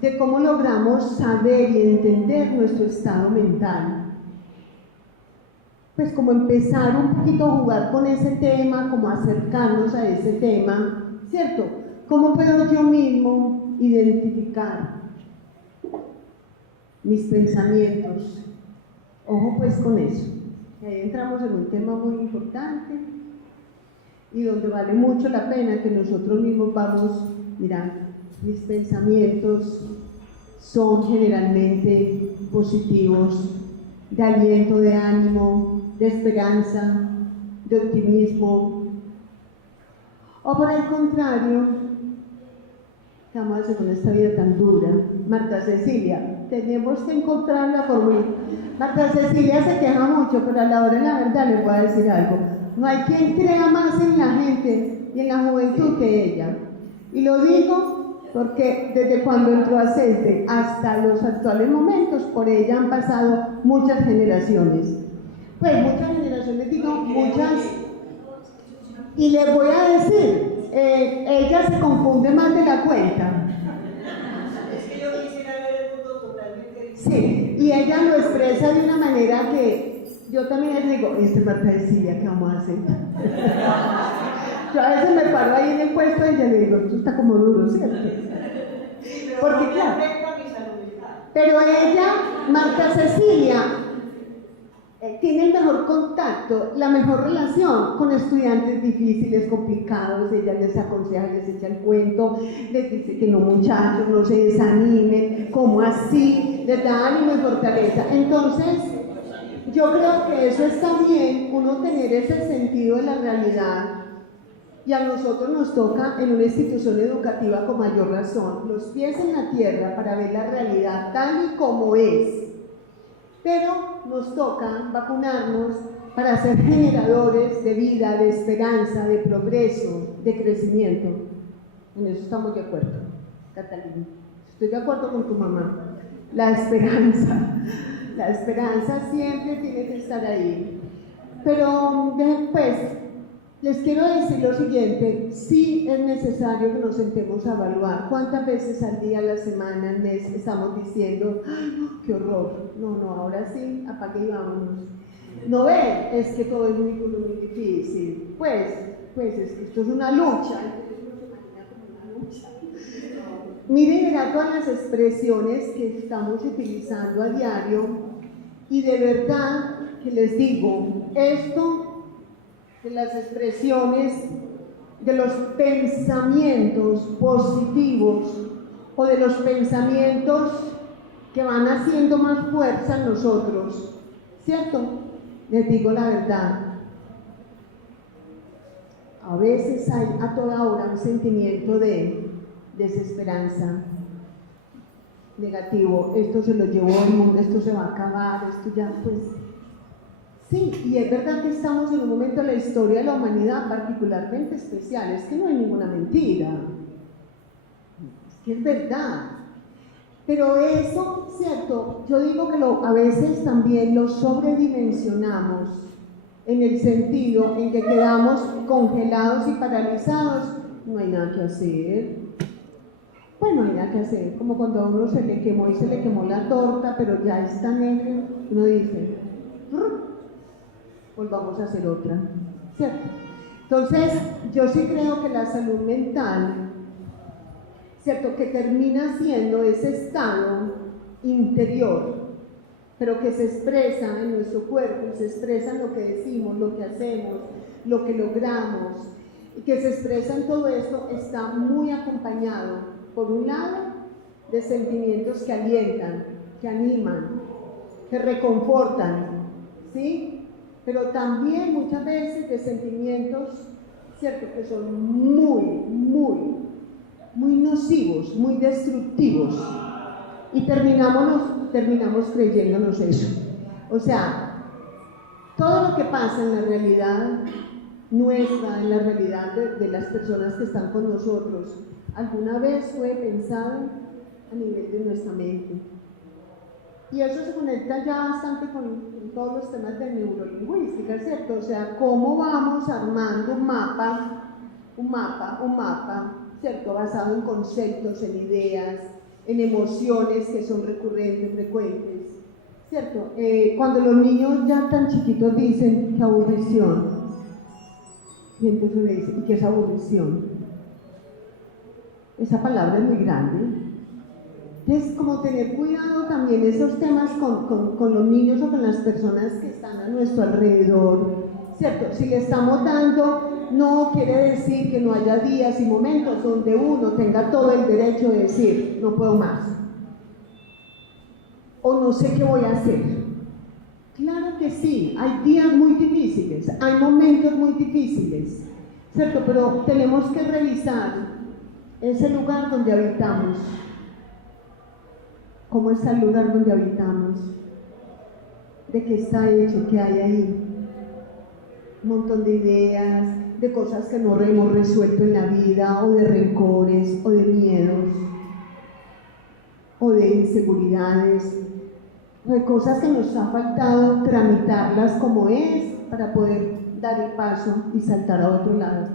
de cómo logramos saber y entender nuestro estado mental. Pues como empezar un poquito a jugar con ese tema, como acercarnos a ese tema, ¿cierto? ¿Cómo puedo yo mismo identificar mis pensamientos? Ojo pues con eso. Ahí entramos en un tema muy importante y donde vale mucho la pena que nosotros mismos vamos mirando. Mis pensamientos son generalmente positivos, de aliento, de ánimo, de esperanza, de optimismo. O por el contrario, ¿qué vamos a hacer con esta vida tan dura? Marta Cecilia, tenemos que encontrar la fórmula. Marta Cecilia se queja mucho, pero a la hora de la verdad les voy a decir algo. No hay quien crea más en la gente y en la juventud que ella. Y lo digo porque desde cuando entró a CESDE hasta los actuales momentos, por ella han pasado muchas generaciones. Pues muchas generaciones, digo, muchas. Y les voy a decir, ella se confunde más de la cuenta. Es que yo quisiera ver el mundo totalmente diferente. Sí, y ella lo expresa de una manera que yo también les digo, Marta Cecilia, ¿qué vamos a hacer? Yo a veces me paro ahí en el puesto y le digo, esto está como duro, ¿cierto? Porque claro, pero ella, Marta Cecilia, tiene el mejor contacto, la mejor relación con estudiantes difíciles, complicados. Ella les aconseja, les echa el cuento, les dice que no, muchachos, no se desanimen, como así, les da ánimo y fortaleza. Entonces, yo creo que eso está bien, uno tener ese sentido de la realidad. Y a nosotros nos toca en una institución educativa con mayor razón, los pies en la tierra para ver la realidad tal y como es. Pero nos toca vacunarnos para ser generadores de vida, de esperanza, de progreso, de crecimiento. En eso estamos de acuerdo, Catalina. Estoy de acuerdo con tu mamá. La esperanza siempre tiene que estar ahí. Pero después, les quiero decir lo siguiente, sí es necesario que nos sentemos a evaluar cuántas veces al día, a la semana, al mes estamos diciendo, ¡ay, no, qué horror! No, ahora sí, apague y vámonos. No ven, es que todo es muy difícil. Pues es que esto es una lucha, entonces uno se imagina como una lucha. Miren, verá todas las expresiones que estamos utilizando a diario y de verdad que les digo, esto de las expresiones, de los pensamientos positivos o de los pensamientos que van haciendo más fuerza en nosotros, ¿cierto? Les digo la verdad, a veces hay a toda hora un sentimiento de desesperanza, negativo, esto se lo llevó el mundo, esto se va a acabar, esto ya pues... Sí, y es verdad que estamos en un momento de la historia de la humanidad particularmente especial, es que no hay ninguna mentira, es que es verdad. Pero eso, cierto, yo digo que a veces también lo sobredimensionamos en el sentido en que quedamos congelados y paralizados, no hay nada que hacer. Pues no hay nada que hacer, como cuando a uno se le quemó y se le quemó la torta, pero ya está negro, uno dice, volvamos a hacer otra, ¿cierto? Entonces, yo sí creo que la salud mental, ¿cierto? Que termina siendo ese estado interior, pero que se expresa en nuestro cuerpo, se expresa en lo que decimos, lo que hacemos, lo que logramos, y que se expresa en todo esto, está muy acompañado, por un lado, de sentimientos que alientan, que animan, que reconfortan, ¿sí? Pero también muchas veces de sentimientos, ¿cierto?, que son muy nocivos, muy destructivos. y terminamos creyéndonos eso. O sea, todo lo que pasa en la realidad nuestra, en la realidad de las personas que están con nosotros, alguna vez fue pensado a nivel de nuestra mente. Y eso se conecta ya bastante con todos los temas de neurolingüística, ¿cierto? O sea, cómo vamos armando un mapa, ¿cierto? Basado en conceptos, en ideas, en emociones que son recurrentes, frecuentes, ¿cierto? Cuando los niños ya tan chiquitos dicen que aburrición, y entonces le dice, ¿y qué es aburrición? Esa palabra es muy grande. Entonces, como tener cuidado también esos temas con los niños o con las personas que están a nuestro alrededor, ¿cierto? Si le estamos dando, no quiere decir que no haya días y momentos donde uno tenga todo el derecho de decir, no puedo más, o no sé qué voy a hacer. Claro que sí, hay días muy difíciles, hay momentos muy difíciles, ¿cierto? Pero tenemos que revisar ese lugar donde habitamos. ¿Cómo está el lugar donde habitamos? ¿De qué está hecho? ¿Qué hay ahí? Un montón de ideas, de cosas que no hemos resuelto en la vida, o de rencores, o de miedos, o de inseguridades, de cosas que nos ha faltado tramitarlas como es para poder dar el paso y saltar a otro lado.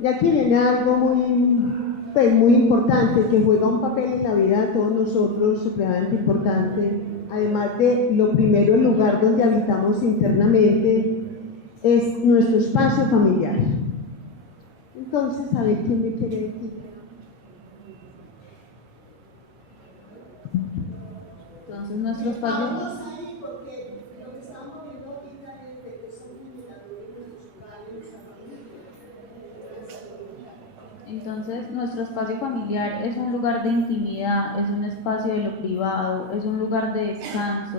Y aquí viene algo muy importante, que juega un papel en la vida de todos nosotros supremamente importante, además de lo primero, el lugar donde habitamos internamente, es nuestro espacio familiar. Entonces, a ver quién me quiere decir. Entonces, nuestro espacio... Entonces, nuestro espacio familiar es un lugar de intimidad, es un espacio de lo privado, es un lugar de descanso,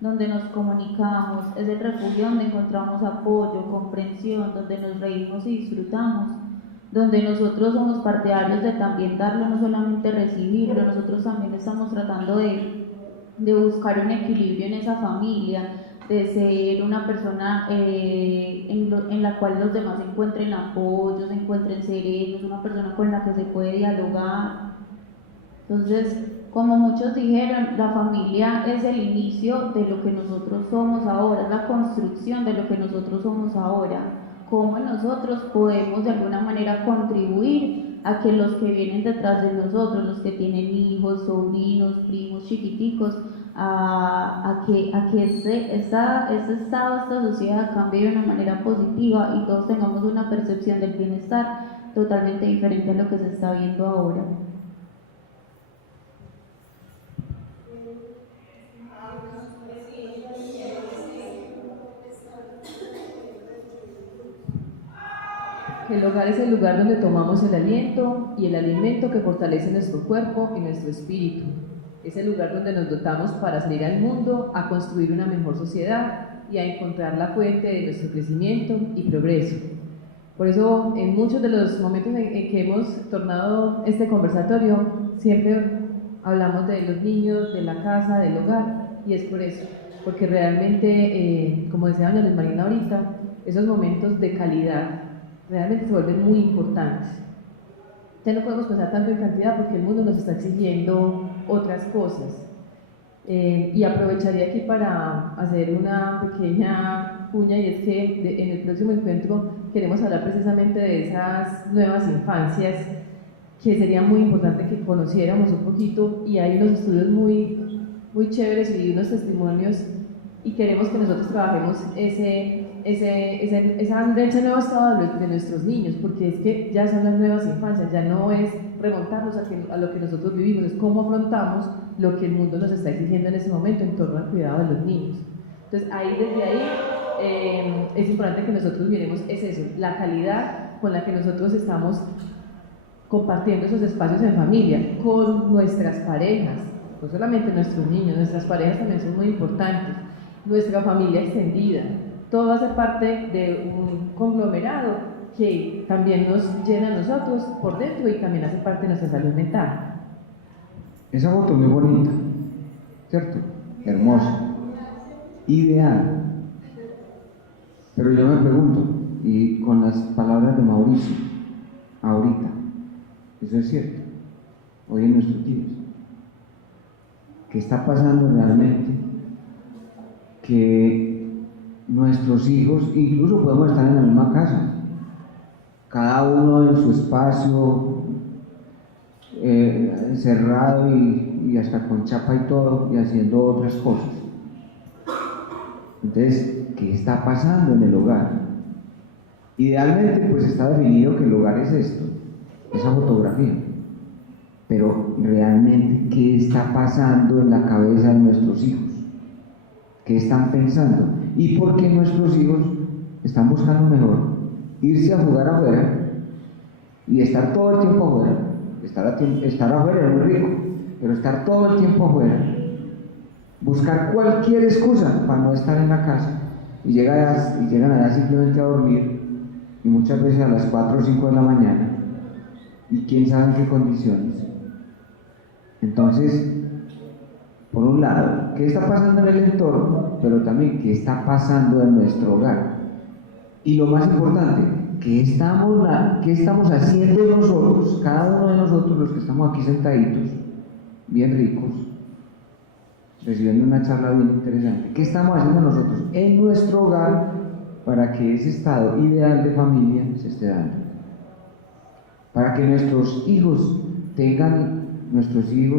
donde nos comunicamos, es el refugio donde encontramos apoyo, comprensión, donde nos reímos y disfrutamos, donde nosotros somos partidarios de también darlo, no solamente recibirlo, nosotros también estamos tratando de buscar un equilibrio en esa familia, de ser una persona en la cual los demás encuentren apoyo, se encuentren serenos, una persona con la que se puede dialogar. Entonces, como muchos dijeron, la familia es el inicio de lo que nosotros somos ahora, es la construcción de lo que nosotros somos ahora. Cómo nosotros podemos de alguna manera contribuir a que los que vienen detrás de nosotros, los que tienen hijos, sobrinos, primos, chiquiticos, a que este estado, esta sociedad cambie de una manera positiva y todos tengamos una percepción del bienestar totalmente diferente a lo que se está viendo ahora. El hogar es el lugar donde tomamos el aliento y el alimento que fortalece nuestro cuerpo y nuestro espíritu. Es el lugar donde nos dotamos para salir al mundo, a construir una mejor sociedad y a encontrar la fuente de nuestro crecimiento y progreso. Por eso, en muchos de los momentos en que hemos tornado este conversatorio, siempre hablamos de los niños, de la casa, del hogar, y es por eso, porque realmente, como decía doña Luz Marina ahorita, esos momentos de calidad realmente se vuelven muy importantes. Ya no podemos pensar tanto en cantidad porque el mundo nos está exigiendo otras cosas. Y aprovecharía aquí para hacer una pequeña cuña, y es que en el próximo encuentro queremos hablar precisamente de esas nuevas infancias que sería muy importante que conociéramos un poquito, y hay unos estudios muy chéveres y unos testimonios, y queremos que nosotros trabajemos ese nuevo estado de nuestros niños, porque es que ya son las nuevas infancias, ya no es remontarnos a lo que nosotros vivimos, es cómo afrontamos lo que el mundo nos está exigiendo en ese momento en torno al cuidado de los niños. Entonces, desde ahí es importante que nosotros miremos, es eso, la calidad con la que nosotros estamos compartiendo esos espacios en familia, con nuestras parejas, no solamente nuestros niños, nuestras parejas también son muy importantes, nuestra familia extendida. Todo hace parte de un conglomerado que también nos llena a nosotros por dentro y también hace parte de nuestra salud mental. Esa foto es muy bonita, ¿cierto? Hermosa, ideal. Pero yo me pregunto, y con las palabras de Mauricio, ahorita, eso es cierto, hoy en nuestros días, ¿qué está pasando realmente? Que nuestros hijos, incluso podemos estar en la misma casa, cada uno en su espacio, encerrado y hasta con chapa y todo, y haciendo otras cosas. Entonces, ¿qué está pasando en el hogar? Idealmente, pues está definido que el hogar es esto, esa fotografía. Pero realmente, ¿qué está pasando en la cabeza de nuestros hijos? ¿Qué están pensando? ¿Y por qué nuestros hijos están buscando mejor irse a jugar afuera y estar todo el tiempo afuera? Estar afuera es muy rico, pero estar todo el tiempo afuera, buscar cualquier excusa para no estar en la casa y llegan allá simplemente a dormir, y muchas veces a las 4 o 5 de la mañana, y quién sabe en qué condiciones. Entonces, por un lado, ¿qué está pasando en el entorno? Pero también, ¿qué está pasando en nuestro hogar? Y lo más importante, ¿qué estamos haciendo nosotros, cada uno de nosotros, los que estamos aquí sentaditos, bien ricos, recibiendo una charla bien interesante? ¿Qué estamos haciendo nosotros en nuestro hogar para que ese estado ideal de familia se esté dando? Para que nuestros hijos,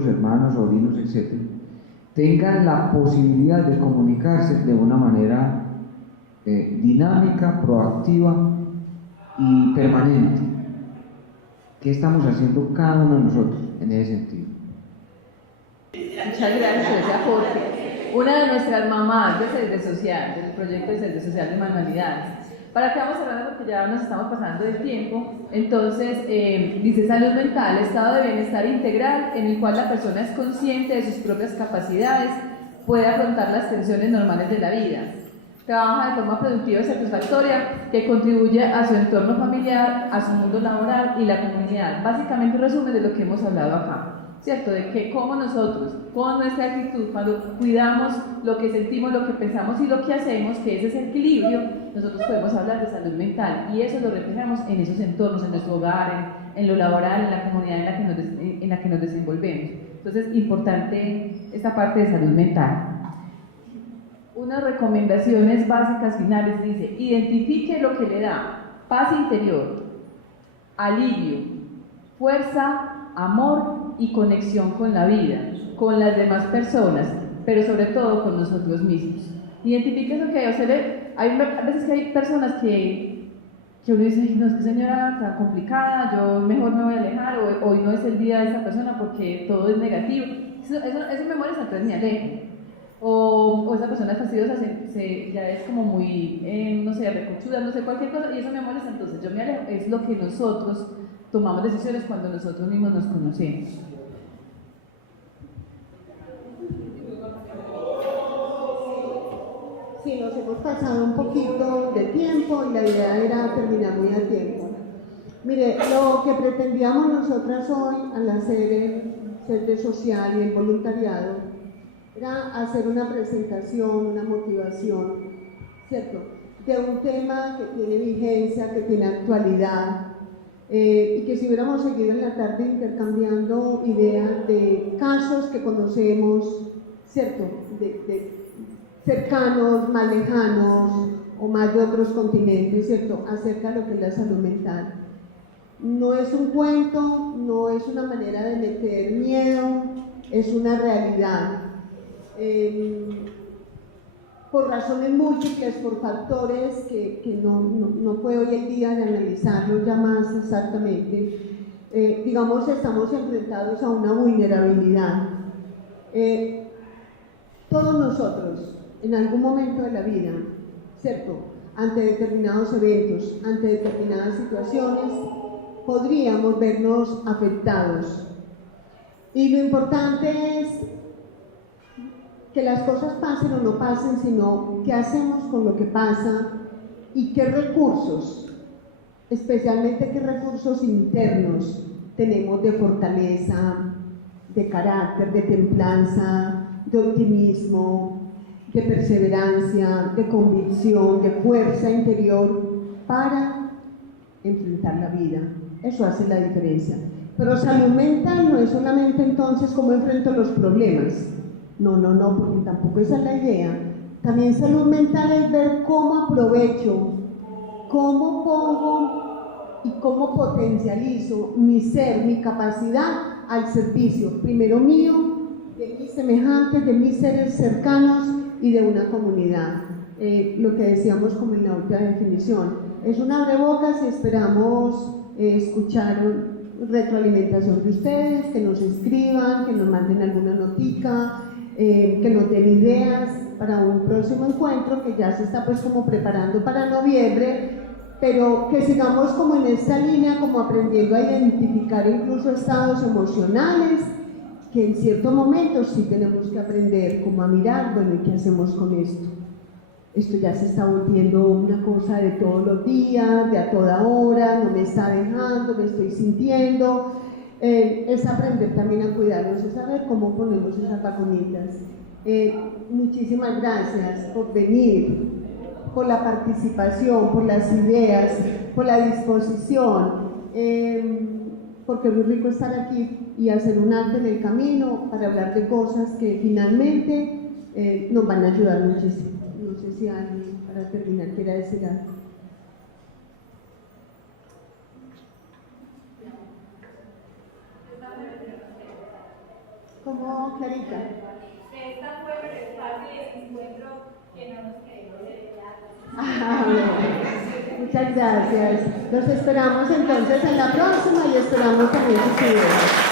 hermanos, sobrinos, etc., tengan la posibilidad de comunicarse de una manera dinámica, proactiva y permanente. ¿Qué estamos haciendo cada uno de nosotros en ese sentido? Muchas gracias por ese aporte. Una de nuestras mamás de CESDE Social, del proyecto de CESDE Social de Manualidades. ¿Para qué vamos hablando? Porque ya nos estamos pasando del tiempo. Entonces, dice salud mental, estado de bienestar integral en el cual la persona es consciente de sus propias capacidades, puede afrontar las tensiones normales de la vida. Trabaja de forma productiva y satisfactoria que contribuye a su entorno familiar, a su mundo laboral y la comunidad. Básicamente un resumen de lo que hemos hablado acá, ¿cierto? De que cómo nosotros, con nuestra actitud, cuando cuidamos lo que sentimos, lo que pensamos y lo que hacemos, que es ese equilibrio, nosotros podemos hablar de salud mental y eso lo reflejamos en esos entornos, en nuestro hogar, en lo laboral, en la comunidad en la que nos desenvolvemos. Entonces, importante esta parte de salud mental. Unas recomendaciones básicas finales dice: identifique lo que le da paz interior, alivio, fuerza, amor y conexión con la vida, con las demás personas, pero sobre todo con nosotros mismos. Identifique eso que hay veces que hay personas que uno dice: ay, no, es que señora tan complicada, yo mejor me voy a alejar, o hoy no es el día de esa persona porque todo es negativo. Eso me molesta, entonces me alejo. O esa persona fastidiosa ya es como muy, no sé, recochuda, no sé, cualquier cosa, y eso me molesta, entonces yo me alejo. Es lo que nosotros tomamos decisiones cuando nosotros mismos nos conocemos. Sí, nos hemos pasado un poquito de tiempo y la idea era terminar muy a tiempo. Mire, lo que pretendíamos nosotras hoy al hacer CESDE Social y el voluntariado era hacer una presentación, una motivación, ¿cierto?, de un tema que tiene vigencia, que tiene actualidad, y que si hubiéramos seguido en la tarde intercambiando ideas de casos que conocemos, ¿cierto?, de cercanos, más lejanos o más de otros continentes, ¿cierto?, acerca de lo que es la salud mental. No es un cuento, no es una manera de meter miedo, es una realidad. Por razones múltiples, por factores que no fue hoy el día de analizarlos ya más exactamente, digamos, estamos enfrentados a una vulnerabilidad. Todos nosotros, en algún momento de la vida, ¿cierto?, ante determinados eventos, ante determinadas situaciones, podríamos vernos afectados. Y lo importante es que las cosas pasen o no pasen, sino qué hacemos con lo que pasa y qué recursos especialmente qué recursos internos tenemos de fortaleza, de carácter, de templanza, de optimismo, de perseverancia, de convicción, de fuerza interior para enfrentar la vida. Eso hace la diferencia. Pero salud mental no es solamente entonces cómo enfrento los problemas. No, porque tampoco esa es la idea. También salud mental es ver cómo aprovecho, cómo pongo y cómo potencializo mi ser, mi capacidad al servicio, primero mío, de mis semejantes, de mis seres cercanos y de una comunidad. Lo que decíamos como en la otra definición, es un abrebocas y esperamos escuchar retroalimentación de ustedes, que nos escriban, que nos manden alguna notica, que nos den ideas para un próximo encuentro que ya se está pues como preparando para noviembre, pero que sigamos como en esta línea, como aprendiendo a identificar incluso estados emocionales, que en ciertos momentos sí tenemos que aprender como a mirar, bueno, ¿y qué hacemos con esto? Esto ya se está volviendo una cosa de todos los días, de a toda hora, no me está dejando, me estoy sintiendo. Es aprender también a cuidarnos, es saber cómo ponemos esas vacunitas. Muchísimas gracias por venir, por la participación, por las ideas, por la disposición, porque es muy rico estar aquí y hacer un alto en el camino para hablar de cosas que finalmente nos van a ayudar muchísimo. No sé si alguien, para terminar, quiera decir algo. ¿Cómo, Clarita? Esta fue el espacio y el encuentro que no nos queremos Muchas gracias. Los esperamos entonces en la próxima y esperamos también sus ideas.